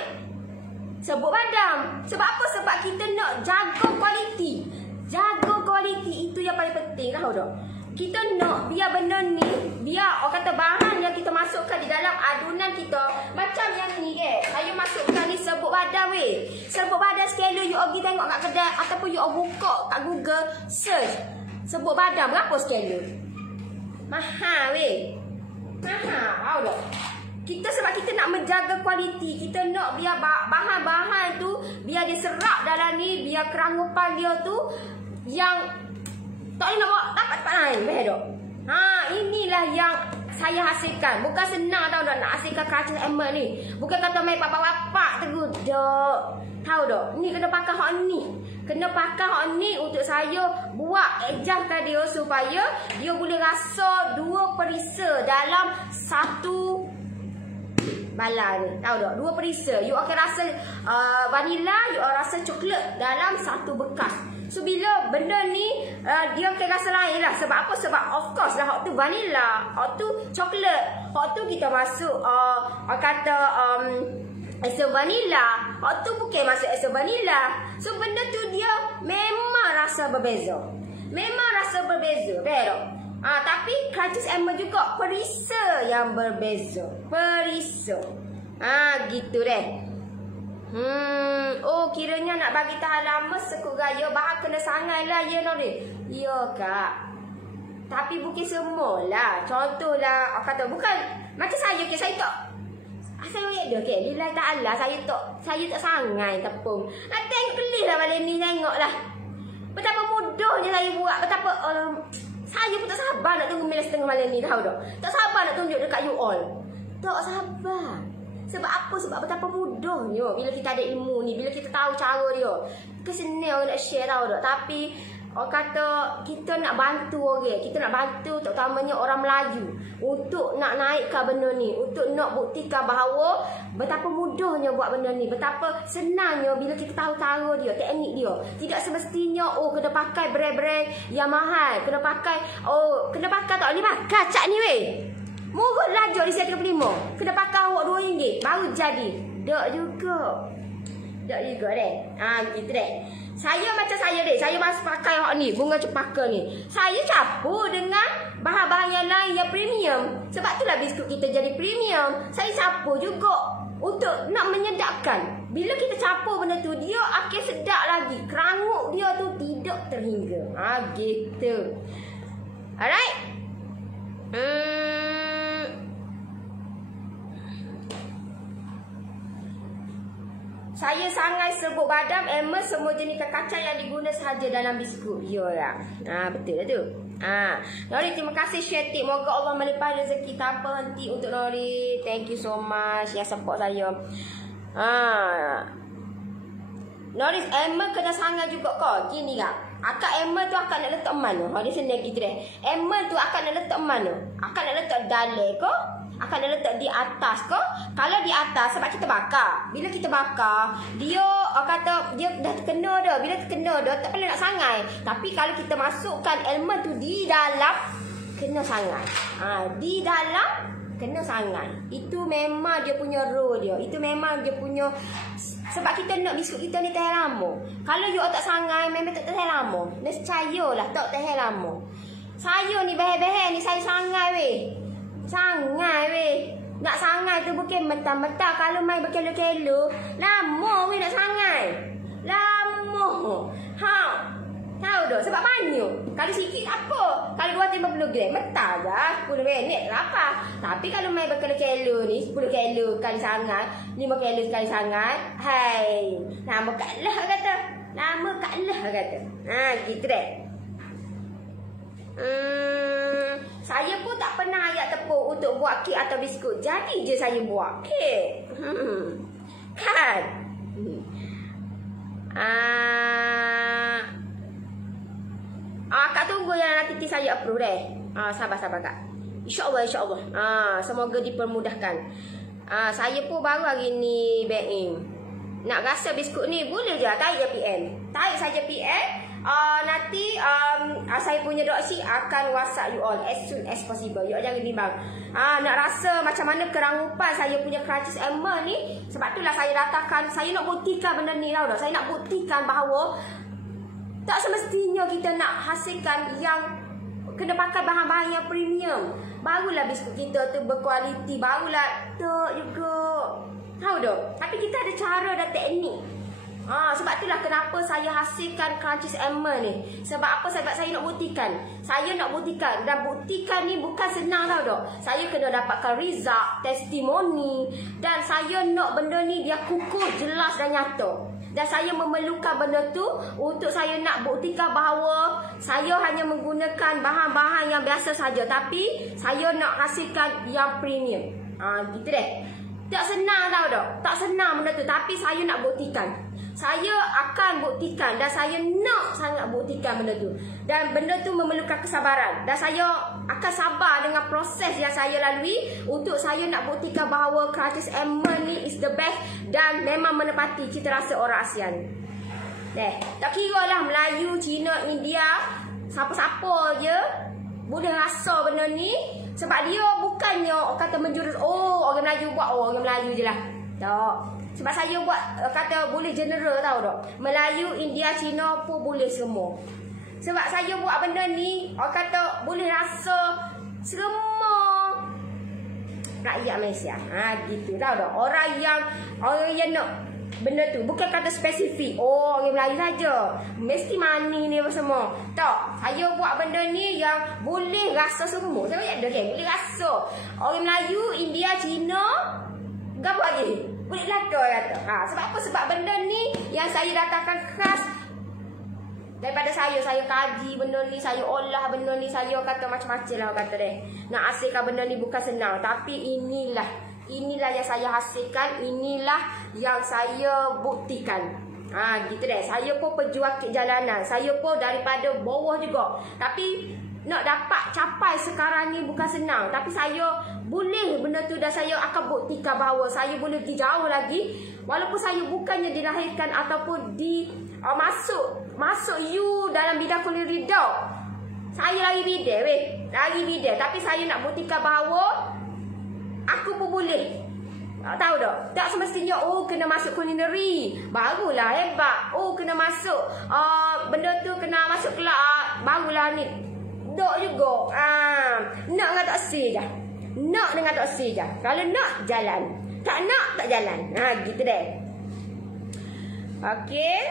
serbuk badam. Sebab apa? Sebab kita nak jaga kualiti. Jaga kualiti itu yang paling penting, tahu tak? Kita nak biar benda ni, biar kata bahan yang kita masukkan di dalam adunan kita. Macam yang ni saya masukkan ni serbuk badam weh. Serbuk badam sekali you pergi tengok kat kedai ataupun you buka kat Google search serbuk badam berapa sekali. Mahal weh. Tahu tak? Kita sebab kita nak menjaga kualiti. Kita nak biar bahan-bahan tu biar dia serap dalam ni, biar kerangupan dia tu yang tak boleh nak bawa tempat lain. Betul? Inilah yang saya hasilkan. Bukan senang tau nak hasilkan kaca emas ni. Bukan kata main papak-papak tu. Tahu tak? Ni kena pakai hak ni. Kena pakai hak ni untuk saya buat adjustkan dia supaya dia boleh rasa 2 perisa dalam 1 bala ni. Tahu tak? Dua perisa. You akan rasa vanila, you akan rasa coklat dalam satu bekas. So bila benda ni dia akan rasa lain lah. Sebab apa? Sebab of course lah hak tu vanila, hak tu coklat, hak tu kita masuk kata esa vanila, hak tu bukan masuk esa vanila. So benda tu dia memang rasa berbeza. Memang rasa berbeza, betul? Tapi Crunchies Emmer juga perisa yang berbeza. Perisa. Gitu deh. Oh, kiranya nak bagi tahan lama sekut gaya bahan kena sangai lah ya Nori. Ya kak. Tapi bukan semua lah. Contohlah kata bukan macam saya ke saya tak. Saya ada ke lillahi ta'ala saya tak sangai tepung. Tengok kelih lah malam ni tengoklah. Betapa mudahnya saya buat, betapa saya pun tak sabar nak tunggu malam setengah malam ni tahu tak. Tak sabar nak tunjuk dekat you all. Tak sabar. Sebab apa? Sebab betapa mudahnya bila kita ada ilmu ni, bila kita tahu cara dia. Kesenang nak share tahu tak. Tapi orang kata kita nak bantu orang, kita nak bantu terutamanya orang Melayu untuk nak naikkan benda ni, untuk nak buktikan bahawa betapa mudahnya buat benda ni, betapa senangnya bila kita tahu cara dia, teknik dia. Tidak semestinya kena pakai brand-brand yang mahal, kena pakai tak boleh pakai cak ni weh. Murah lajar di RM35. Kena pakai awak RM2 baru jadi. Tak juga. Tak juga deh. Gitu deh. Saya macam saya deh. Saya masih pakai hak ni, bunga cempaka ni. Saya campur dengan bahan-bahan yang lain yang premium. Sebab itulah biskut kita jadi premium. Saya campur juga untuk nak menyedapkan. Bila kita campur benda tu, dia akan sedap lagi. Kerangut dia tu tidak terhingga. Gitu. Alright. Saya sangat sebut badam, Emmer, semua jenis kacang yang diguna sahaja dalam biskut. Ya lah. Betul lah tu. Nori, terima kasih share tip. Moga Allah melimpah rezeki tanpa henti untuk Nori. Thank you so much yang support saya. Nori, Emmer kena sangat juga kau. Gini kak. Akak Emmer tu akan nak letak mana? Dia senang gitu deh. Emmer tu akan nak letak mana? Akan nak letak dalam ke? Akan nak letak di atas ke? Kalau di atas sebab kita bakar. Bila kita bakar, dia kata dia dah terkena dah. Bila terkena dah tak perlu nak sangai. Tapi kalau kita masukkan elemen tu di dalam, kena sangai. Di dalam kena sangai. Itu memang dia punya role dia. Itu memang dia punya. Sebab kita nak biskut kita ni tahan lama. Kalau you tak sangai, memang tak tahan lama. Nescayalah tak tahan lama. Saya ni behel-behel ni saya sangai weh. Sangai weh. Nak sangai tu bukan mentah-mentah. Kalau main berkilo-kilo, lama weh nak sangai. Lama. Tahu tak? Sebab banyak. Kalau sikit apa? Kalau 250 gram, mentah je. 10 minit apa? Tapi kalau main berkilo-kilo ni, 10 kilo kali sangat, 5 kilo sekali sangat, hai, lama kalah kata. Lama kalah kata. Gitu deh. Saya pun tak pernah ayak tepung untuk buat kek atau biskut. Jadi je saya buat kek. Kan? Kak tunggu yang nanti saya approve deh. Sabar-sabar kak. InsyaAllah, insyaAllah. Semoga dipermudahkan. Saya pun baru hari ni baking. Nak rasa biskut ni boleh je. Tarik je PM. Tarik saja PM. Nanti saya punya doksi akan WhatsApp you all as soon as possible. You all jangan bimbang. Nak rasa macam mana kerangupan saya punya Crunchies Emmer ni. Sebab itulah saya datangkan. Saya nak buktikan benda ni tau. Saya nak buktikan bahawa tak semestinya kita nak hasilkan yang kena pakai bahan-bahan yang premium. Barulah biskut kita tu berkualiti. Barulah tak juga. Tahu tak? Tapi kita ada cara dan teknik. Sebab itulah kenapa saya hasilkan Crunchies Emmer ni. Sebab apa? Sebab saya nak buktikan. Saya nak buktikan. Dan buktikan ni bukan senang tau tak. Saya kena dapatkan result, testimoni. Dan saya nak benda ni dia kukuh, jelas dan nyata. Dan saya memerlukan benda tu untuk saya nak buktikan bahawa saya hanya menggunakan bahan-bahan yang biasa saja. Tapi saya nak hasilkan yang premium. Gitu deh. Tak senang tau tak? Tak senang benda tu. Tapi saya nak buktikan. Saya akan buktikan dan saya nak sangat buktikan benda tu. Dan benda tu memerlukan kesabaran. Dan saya akan sabar dengan proses yang saya lalui untuk saya nak buktikan bahawa Crunchies Almond ni is the best dan memang menepati cita rasa orang ASEAN. Tak kira lah Melayu, Cina, India, siapa-siapa je boleh rasa benda ni. Sebab dia bukannya kata menjurus, oh orang Melayu buat, oh orang Melayu je lah. Tak. Sebab saya buat kata boleh general tau tak. Melayu, India, Cina pun boleh semua. Sebab saya buat benda ni, orang kata boleh rasa semua rakyat Malaysia. Gitu tau tak. Orang yang nak benda tu bukan kata spesifik, oh orang Melayu saja mesti money ni apa semua. Tak, saya buat benda ni yang boleh rasa semua. Saya ada kan, boleh rasa orang Melayu, India, Cina, gapo lagi boleh lakon kata. Sebab apa? Sebab benda ni yang saya datangkan khas daripada saya kaji benda ni, saya olah benda ni, saya kata macam-macam lah kata deh. Nak hasilkan benda ni bukan senang, tapi inilah yang saya hasilkan, inilah yang saya buktikan. Gitu deh. Saya pun pejuang ke jalanan, saya pun daripada bawah juga. Tapi nak dapat capai sekarang ni bukan senang. Tapi saya boleh benda tu dan saya akan buktikan bahawa saya boleh pergi jauh lagi. Walaupun saya bukannya dilahirkan ataupun masuk you dalam bidang kulineri dah. Saya lari bidang, tapi saya nak buktikan bahawa aku pun boleh. Tahu tak? Tak semestinya kena masuk kulineri barulah hebat. Kena masuk benda tu kena masuk kelab barulah ni. Tak juga. Nak dengan tak si je. Nak dengan tak si je. Kalau nak jalan, tak nak tak jalan. Gitu deh. Okey.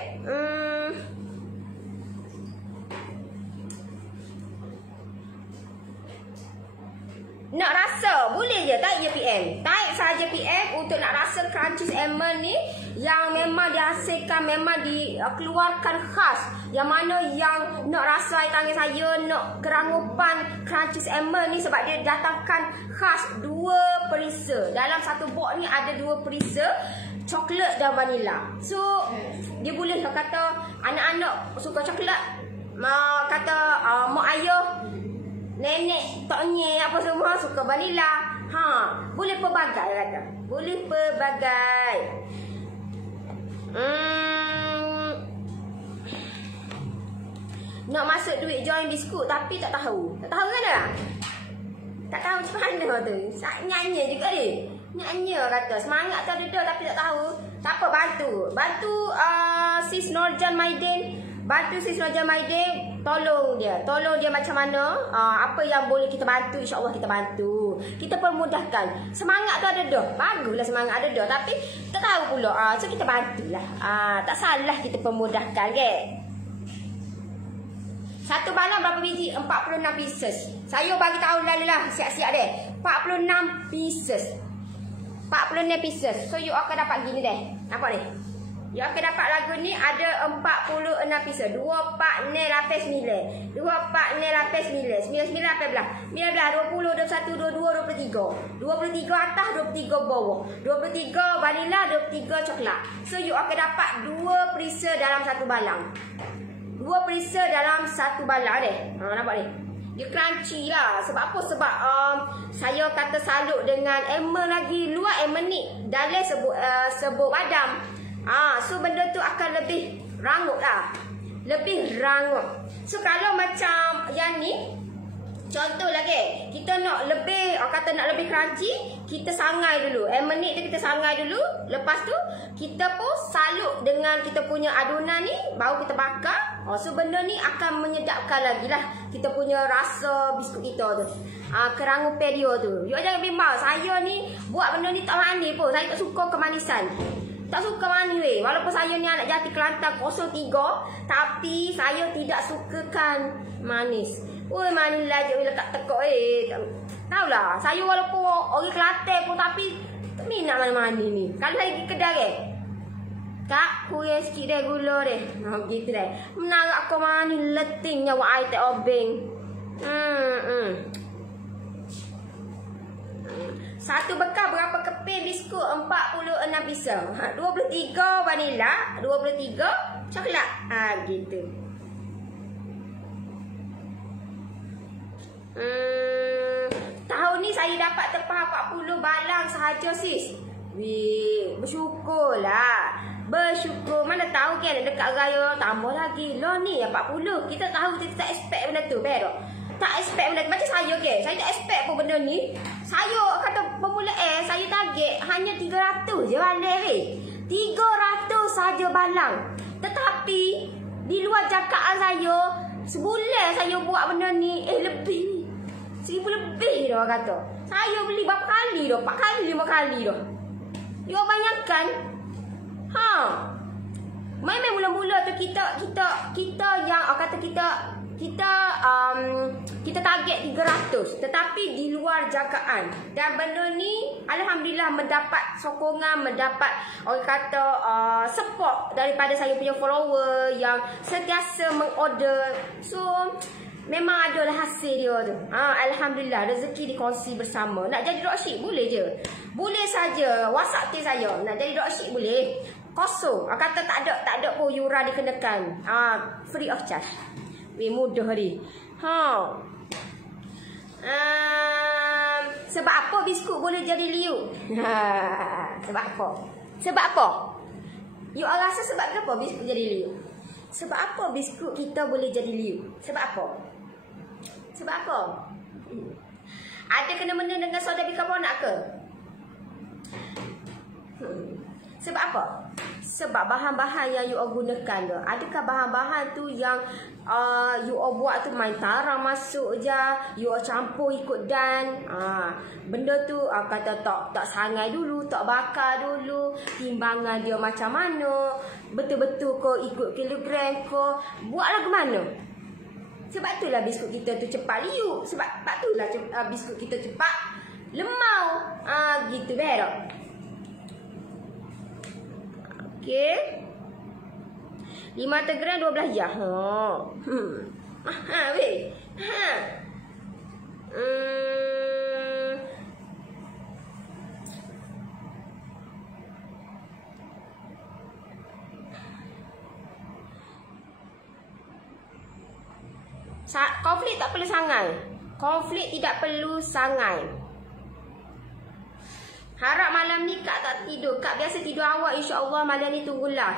Nak rasa boleh je tarik je PM. Tarik saja PM untuk nak rasa Crunchies Almond ni yang memang dihasilkan, memang dikeluarkan khas. Yang mana yang nak rasa air tangan saya, nak kerangupan Crunchies Almond ni sebab dia datangkan khas 2 perisa. Dalam satu box ni ada 2 perisa, coklat dan vanila. So dia boleh kata anak-anak suka coklat, kata mak ayah, nenek, toknya apa semua suka vanila. Boleh pelbagai kata. Boleh pelbagai. Nak masuk duit join biskut tapi tak tahu. Tak tahu kan dah? Tak tahu macam mana tu. Nyanyi juga dia. Nyanyi kata. Semangat tu ada tapi tak tahu. Tak apa, bantu Sis Nurjan Maidin. Bantu Sis Nurjan Maidin. Tolong dia macam mana, apa yang boleh kita bantu, insya-Allah kita bantu. Kita permudahkan. Semangat tu ada dah. Baguslah semangat ada dah, tapi tak tahu pula. So kita bantulah. Tak salah kita permudahkan ke. Satu balang berapa biji? 46 pieces. Saya bagi tahu lalu lah, siap-siap deh. 46 pieces. 46 pieces. So you akan dapat gini deh. Nampak ni? You akan dapat lagu ni ada 46 pieces. 2, 4, 6, 8, 9. 2, 4, 6, 8, 9. 9, 18. 19, 20, 21, 22, 23. 23 atas, 23 bawah. 23 vanila, 23 coklat. So you akan dapat 2 perisa dalam satu balang. 2 perisa dalam satu balang deh. Nampak ni? Dia crunchy lah. Sebab apa? Sebab saya kata salut dengan almond lagi. Luar almond ni dalam sebut badam. So benda tu akan lebih rangut lah. Lebih rangut. So kalau macam yang ni, contoh lagi, kita nak lebih, kata nak lebih crunchy, kita sangai dulu. Almond tu kita sangai dulu. Lepas tu kita pun salut dengan kita punya adunan ni, baru kita bakar. So benda ni akan menyedapkan lagi lah kita punya rasa biskut kita tu. Kerangupan dia tu. You jangan bimbang, saya ni buat benda ni tak manis pun. Saya tak suka kemanisan. Tak suka manis weh. Walaupun saya ni anak jati Kelantan 03, tapi saya tidak sukakan manis. Manis lah je letak tekuk tahulah, saya walaupun orang Kelantan pun tapi tak minat manis ni. Kalau saya pergi kedai Kak, kurang sikit deh gula deh. Gitu deh. Menarak aku manis leting nyawa air tak obeng. Satu bekal berapa keping biskut? 46 pisang. 23 vanila, 23 coklat. Gitu. Tahun ni saya dapat tepah 40 balang sahaja sis. Wih, bersyukurlah. Bersyukur. Mana tahu kan dekat raya tambah lagi. Lah ni 40. Kita tahu kita tak expect benda tu, pero tak expect benda macam saya ke. Saya tak expect pun benda ni. Saya kata permulaan saya target hanya 300 je balik weh. 300 saja balang. Tetapi di luar jangkaan saya, sebulan saya buat benda ni lebih 1000 lebih dah kata. Saya beli berapa kali dah? 4 kali, 5 kali dah. You bayangkan? Memang mula-mula tu kita yang kata kita target 300, tetapi di luar jangkaan. Dan benda ni alhamdulillah mendapat sokongan, mendapat orang kata support daripada saya punya follower yang sentiasa mengorder. So memang adalah hasil dia tu. Alhamdulillah rezeki dikongsi bersama. Nak jadi dropship boleh je. Boleh saja WhatsApp saya. Nak jadi dropship boleh. Kosong. Kata tak ada pun yuran dikenakan. Free of charge. Mudah ni. Sebab apa biskut boleh jadi liu? Sebab apa? Sebab apa? You all rasa sebab apa biskut jadi liu? Sebab apa biskut kita boleh jadi liu? Sebab apa? Sebab apa? Ada kena-mena dengan soda bikarbonat ke? Sebab apa? Sebab bahan-bahan yang you all gunakan tu. Adakah bahan-bahan tu yang you all buat tu main tarang masuk je, you all campur ikut dan benda tu kata tak sangai dulu, tak bakar dulu, timbangan dia macam mana, betul-betul kau ikut kilogram kau, buatlah ke mana? Sebab itulah biskut kita tu cepat liuk. Sebab itulah biskut kita cepat lemau. Gitu berok. Okey. 500 gram 12 ya. Weh. Konflik tak perlu sangai. Konflik tidak perlu sangai. Harap malam ni Kak tak tidur. Kak biasa tidur awal, insya-Allah malam ni tunggulah.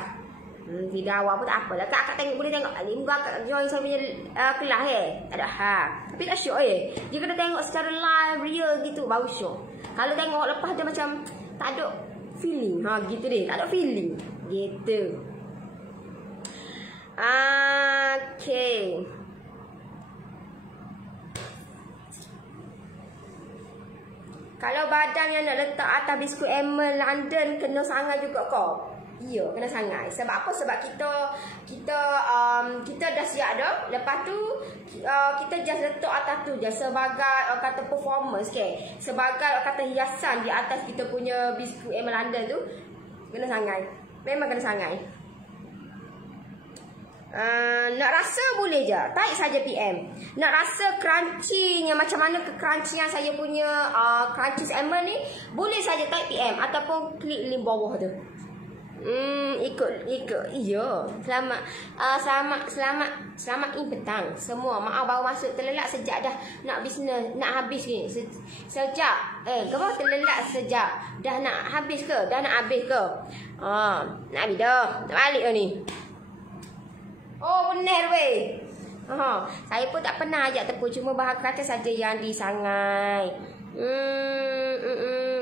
Tidur awal pun tak apalah. Kak tengok, boleh tengok ni muka Kak join saya punya kelas Tak ada Tapi tak syok Dia kena tengok secara live real gitu baru syok. Kalau tengok lepas dia macam tak ada feeling. Gitu deh, tak ada feeling. Gitu. Okay. Kalau badan yang nak letak atas biskut Emmer London kena sangai juga kau. Ya, kena sangai. Sebab apa? Sebab kita dah siap dah. Lepas tu kita just letak atas tu je sebagai kata performance ke. Sebagai kata hiasan di atas kita punya biskut Emmer London tu. Kena sangai. Memang kena sangai. Nak rasa boleh je. Tarik saja PM. Nak rasa crunchy-nya macam mana ke-crunchy-nya saya punya Crunchies Emmer ni, boleh saja tarik PM ataupun klik link bawah tu. Ikut. Iya. Selamat petang. Semua maaf baru masuk terlelap sejak dah nak bisnes, nak habis ni. Sejak kau terlelap sejak dah nak habis ke? Dah nak habis ke? Nak habis dah. Nak balik dah ni. Oh benar weh. Saya pun tak pernah ajak tepung, cuma bahan kata saja yang disangai.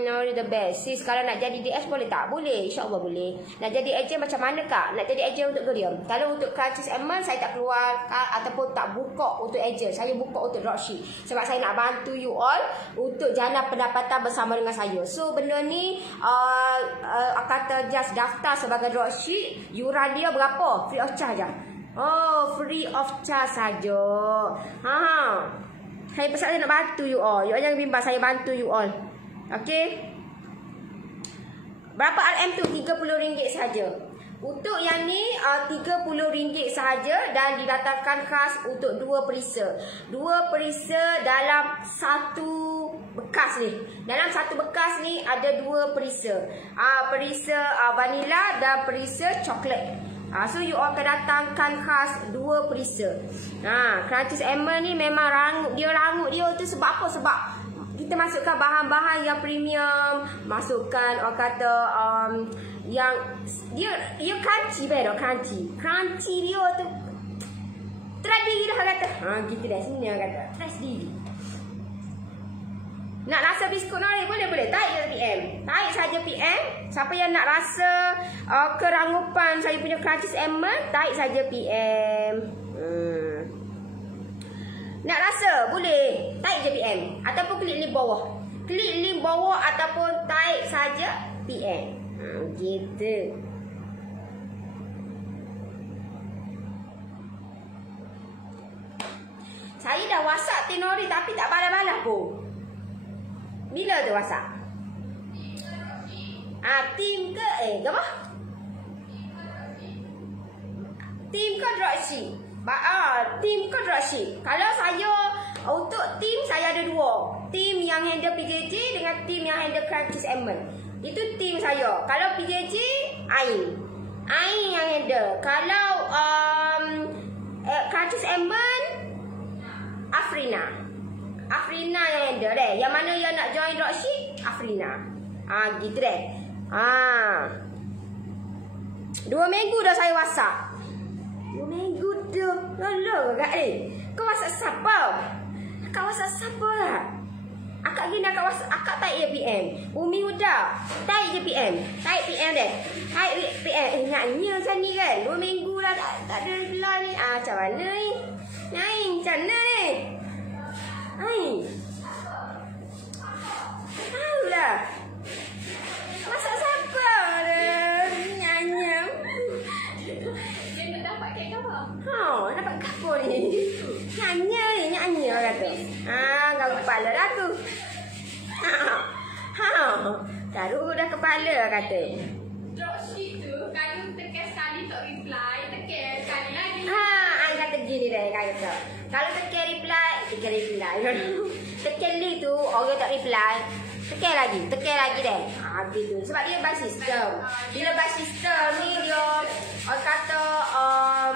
No the best. Sis kalau nak jadi DS boleh tak? Boleh, insya-Allah boleh. Nak jadi agent macam mana Kak? Nak jadi agent untuk Geriam. Kalau untuk Crunchies Emmer saya tak keluar ataupun tak buka untuk agent. Saya buka untuk dropship. Sebab saya nak bantu you all untuk jana pendapatan bersama dengan saya. So benda ni kata just daftar sebagai dropship, yuran dia berapa? Free of charge je. Free of charge saja. Saya pesan saya nak bantu you all. You all jangan bimbang, saya bantu you all. Okey. Berapa RM tu? RM30 saja. Untuk yang ni RM30 sahaja dan didatangkan khas untuk 2 perisa. 2 perisa dalam satu bekas ni. Dalam satu bekas ni ada 2 perisa. Perisa vanila dan perisa coklat. So you all akan datangkan khas 2 perisa. Crunchies almond ni memang rangut dia tu sebab apa? Sebab kita masukkan bahan-bahan yang premium, masukkan orang kata yang dia crunchy crunchy dia tu try diri dah kata. Gitu dah sini orang kata try sendiri. Nak rasa biskut nori boleh tarik je PM. Tarik saja PM. Siapa yang nak rasa kerangupan saya punya crunchies almond, tarik saja PM. Nak rasa boleh tarik je PM ataupun klik link bawah. Klik link bawah ataupun tarik saja PM. Gitu. Saya dah WhatsApp Tinori tapi tak balas-balas pun. Bila tu WhatsApp? Team ke apa? Team ke dropship? Team ke dropship? Kalau saya untuk team saya ada 2. Team yang handle PJJ dengan team yang handle crunchies almond. Itu team saya. Kalau PJJ Ain yang handle. Kalau crunchies almond Afrina yang handle deh. Yang mana yang nak join dropship Afrina. Gitu deh. 2 minggu dah saya WhatsApp. 2 minggu dah. Lolo kak kau WhatsApp siapa? Akak WhatsApp siapa lah? Akak gini akak WhatsApp. Akak tarik je PM. Umi udah tarik je PM. Tarik PM deh. Tarik PM. Nyanyi macam ni kan. 2 minggu dah tak ada belah ni. Macam mana ni? Nyanyi macam mana ni? Alah. Masak siapa? Nyanyi. Dia nak dapat kek apa? Dapat kapur ni. Nyanyi orang kata. Kau kepala dah tu. Taruh dah kepala kata. Dropship tu kalau tekan sekali tak reply, tekan sekali lagi. I kata gini dah kata. Kalau tekan reply. Tekan link tu orang tak reply. Tekan lagi deh. Gitu. Sebab dia by system. Bila by system ni dia orang kata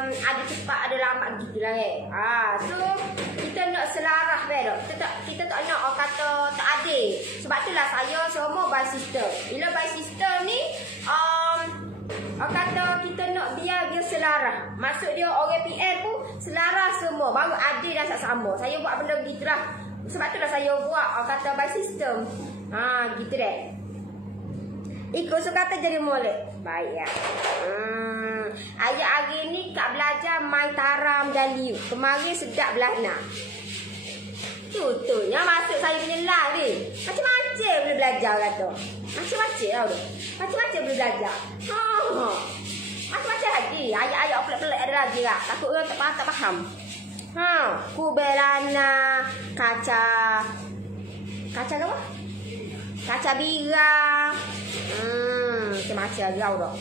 ada cepat ada lambat gitulah so kita nak selaras kita tak nak orang kata tak adil. Sebab itulah saya semua by system. Bila by system ni orang kata kita nak biar dia selaras. Maksud dia orang PM pun selaras semua baru adil dan sama. Saya buat benda begitulah. Sebab itulah saya buat orang kata by system. Gitu deh. Ikut sukata jadi molek. Baik ya. Ayat hari ni Kak belajar main taram dan liu. Kemarin sedap belana. Contohnya masuk saya punya live ni. Macam-macam boleh belajar kata. Macam-macam tau tu. Macam-macam boleh belajar. Macam-macam lagi. Ayat-ayat pelik-pelik ada lagi lah. Takut orang tak faham. Kubelana. Kaca apa? Kaca bira. Macam-macam lagi tau tu.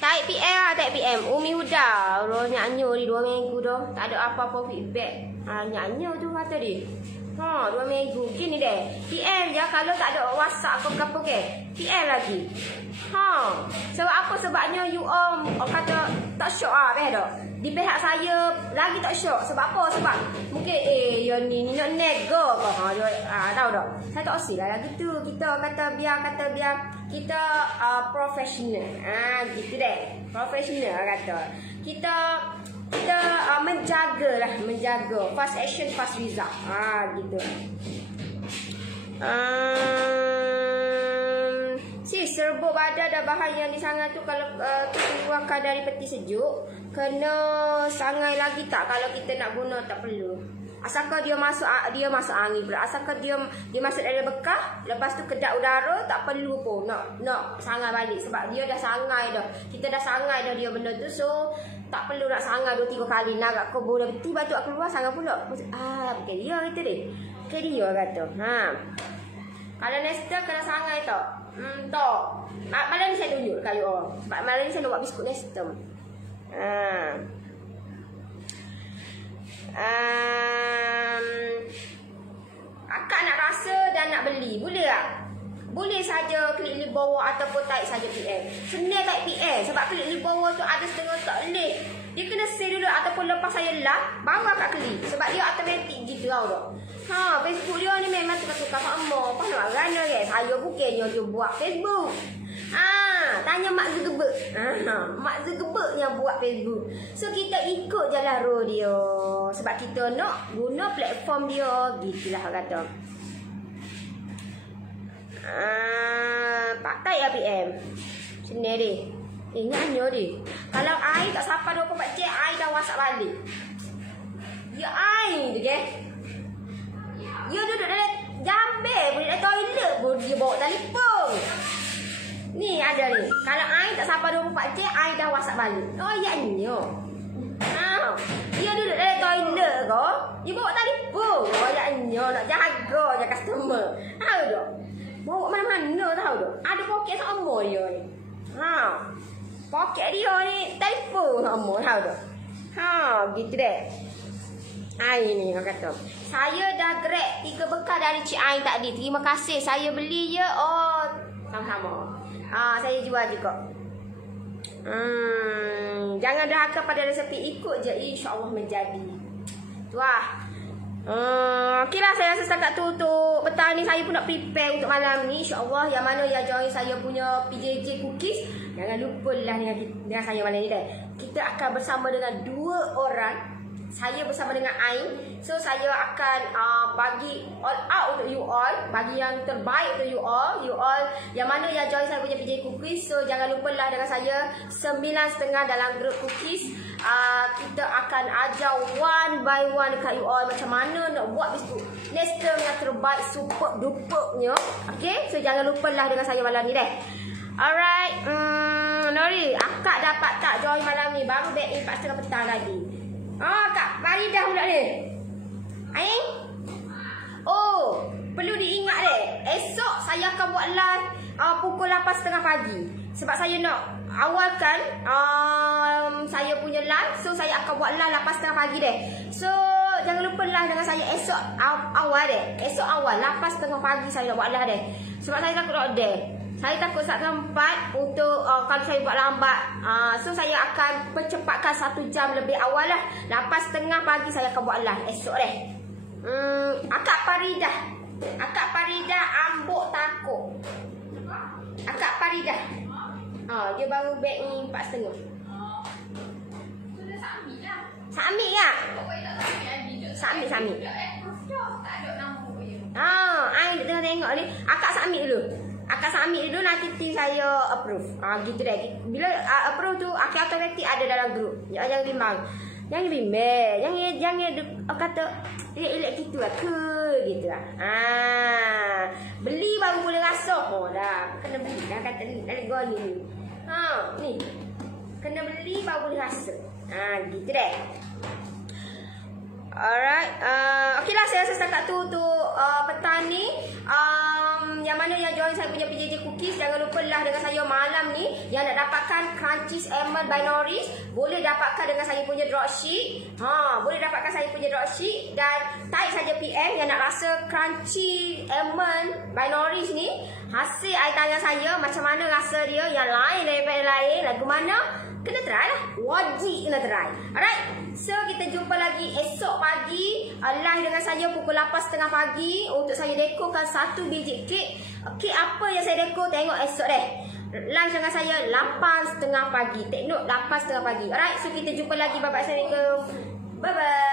Tarik PM. Umi Huda. Nyanyi di 2 minggu dah. Tak ada apa-apa feedback. Nyanyi tu kata dia. 2 minggu. Gini deh. PM je kalau tak ada WhatsApp apa-apa ke. PM lagi. Sebab apa sebabnya you all kata tak syok dah. Di pihak saya lagi tak syok. Sebab apa? Sebab mungkin yang ni nak nego ke. Tahu tak? Saya tak usil lah gitu. Kita kata biar kita profesional. Gitu deh. Profesional kata. Kita menjaga fast action fast result. Gitu. Serbuk badan dan bahan yang disangai tu kalau keluarkan dari peti sejuk, kena sangai lagi tak? Kalau kita nak guna tak perlu. Asalkan dia masuk angin pula. Asalkan dia masuk dalam bekah, lepas tu kedap udara, tak perlu pun nak sangai balik sebab dia dah sangai dah. Kita dah sangai dah dia benda tu, so tak perlu nak sangai 2-3 kali. Nak kat kau boleh tiba-tiba keluar sangai pula. Bukan dia kata dia. Bukan dia kata. Kalau Nestor kena sangai tau. Tau. Malam ni saya tunjuk dekat you all. Malam ni saya nak buat biskut Nestor. Akak nak rasa dan nak beli, boleh tak? Boleh saja klik link bawah ataupun type saja PM. Senang type PM sebab klik link bawah tu ada setengah tak boleh. Dia kena save dulu ataupun lepas saya live baru akak klik. Sebab dia automatik gitu tau. Facebook dia ni memang tukar-tukar sama. Apa nak rana ke? Saya bukannya dia buat Facebook. Tanya Mak Zuckerberg. Mak Zuckerberg yang buat Facebook. So kita ikut jalan roh dia. Sebab kita nak guna platform dia. Gitulah kata. Pakai ya PM. Sini dia. Nyanyi dia. Kalau air tak sapa 24 jam, air dah WhatsApp balik. Ya air tu ke? Dia duduk dalam jambe, boleh dalam toilet pun dia bawa telefon. Ni ada ni. Kalau air tak sapa 24 jam, air dah WhatsApp balik. Oh ya nyo. Dia duduk dalam toilet ko, dia bawa telefon. Oh ya nyo, nak jaga je customer. Tahu tak? Bawa mana-mana tahu tak? Ada poket sama dia ni. Poket dia ni telefon sama tahu tak? Gitu deh. Ini kau kata. Saya dah grab 3 bekal dari Cik Ain tadi. Terima kasih. Saya beli je. Oh, sama-sama. Saya jual juga. Jangan derhaka pada resepi, ikut je, insya-Allah menjadi. Tuah. Okeylah, saya rasa setakat tu untuk petang ni saya pun nak prepare untuk malam ni, insya-Allah. Yang mana yang join saya punya PJJ cookies, jangan lupalah dengan saya malam ni dah. Kita akan bersama dengan 2 orang. Saya bersama dengan Ain. So saya akan bagi all out untuk you all, bagi yang terbaik untuk you all. You all yang mana yang join saya punya PJ Cookies. So jangan lupalah dengan saya 9.30 dalam grup cookies. Kita akan ajar one by one dekat you all macam mana nak buat biskut Nestor yang terbaik, super dupernya. Okay, so jangan lupalah dengan saya malam ni deh. Alright, Nori, akak dapat tak join malam ni? Baru back in 4.30 petang lagi. Kak Faridah pula ni. Aing? Oh, perlu diingat deh. Esok saya akan buat live pukul 8.30 pagi. Sebab saya nak awalkan saya punya live. So saya akan buat live 8.30 pagi deh. So jangan lupa lah dengan saya esok awal deh. Esok awal 8.30 pagi saya nak buat live deh. Sebab saya takut tak deh. Saya takut tak tempat untuk kalau saya buat lambat. So saya akan percepatkan 1 jam lebih awal lah. 8.30 pagi saya akan buat live esok deh. Akak Faridah ambuk takut. Akak Faridah. Dia baru back ni 4.30. Sudah submit lah. Submit tak? Submit. Tak ada nama dia. Ain tengah tengok ni. Akak submit dulu. Nanti tim saya approve. Gitu deh. Bila approve tu akan automatik ada dalam grup. Jangan bimbang. Jangan kata elok gitu lah ke gitu lah. Beli baru boleh rasa. Dah kena beli dah kata ni. Dari goni ni. Ni. Kena beli baru boleh rasa. Gitu deh. Alright. Okeylah, saya rasa setakat tu untuk petang ni. Yang mana yang join saya punya PJJ Cookies, jangan lupa lah dengan saya malam ni. Yang nak dapatkan Crunchies Almond by Norris, boleh dapatkan dengan saya punya dropship. Boleh dapatkan saya punya dropship. Dan type saja PM yang nak rasa Crunchy Almond by Norris ni. Hasil air tangan saya, macam mana rasa dia, yang lain daripada lain, lagu mana, kena try lah. Wajib kena try. Alright. So kita jumpa lagi esok pagi live dengan saya pukul 8.30 pagi untuk saya dekorkan 1 biji kek. Kek apa yang saya dekor, tengok esok deh. Live dengan saya 8.30 pagi. Take note 8.30 pagi. Alright, so kita jumpa lagi. Bye bye. Assalamualaikum. Bye bye.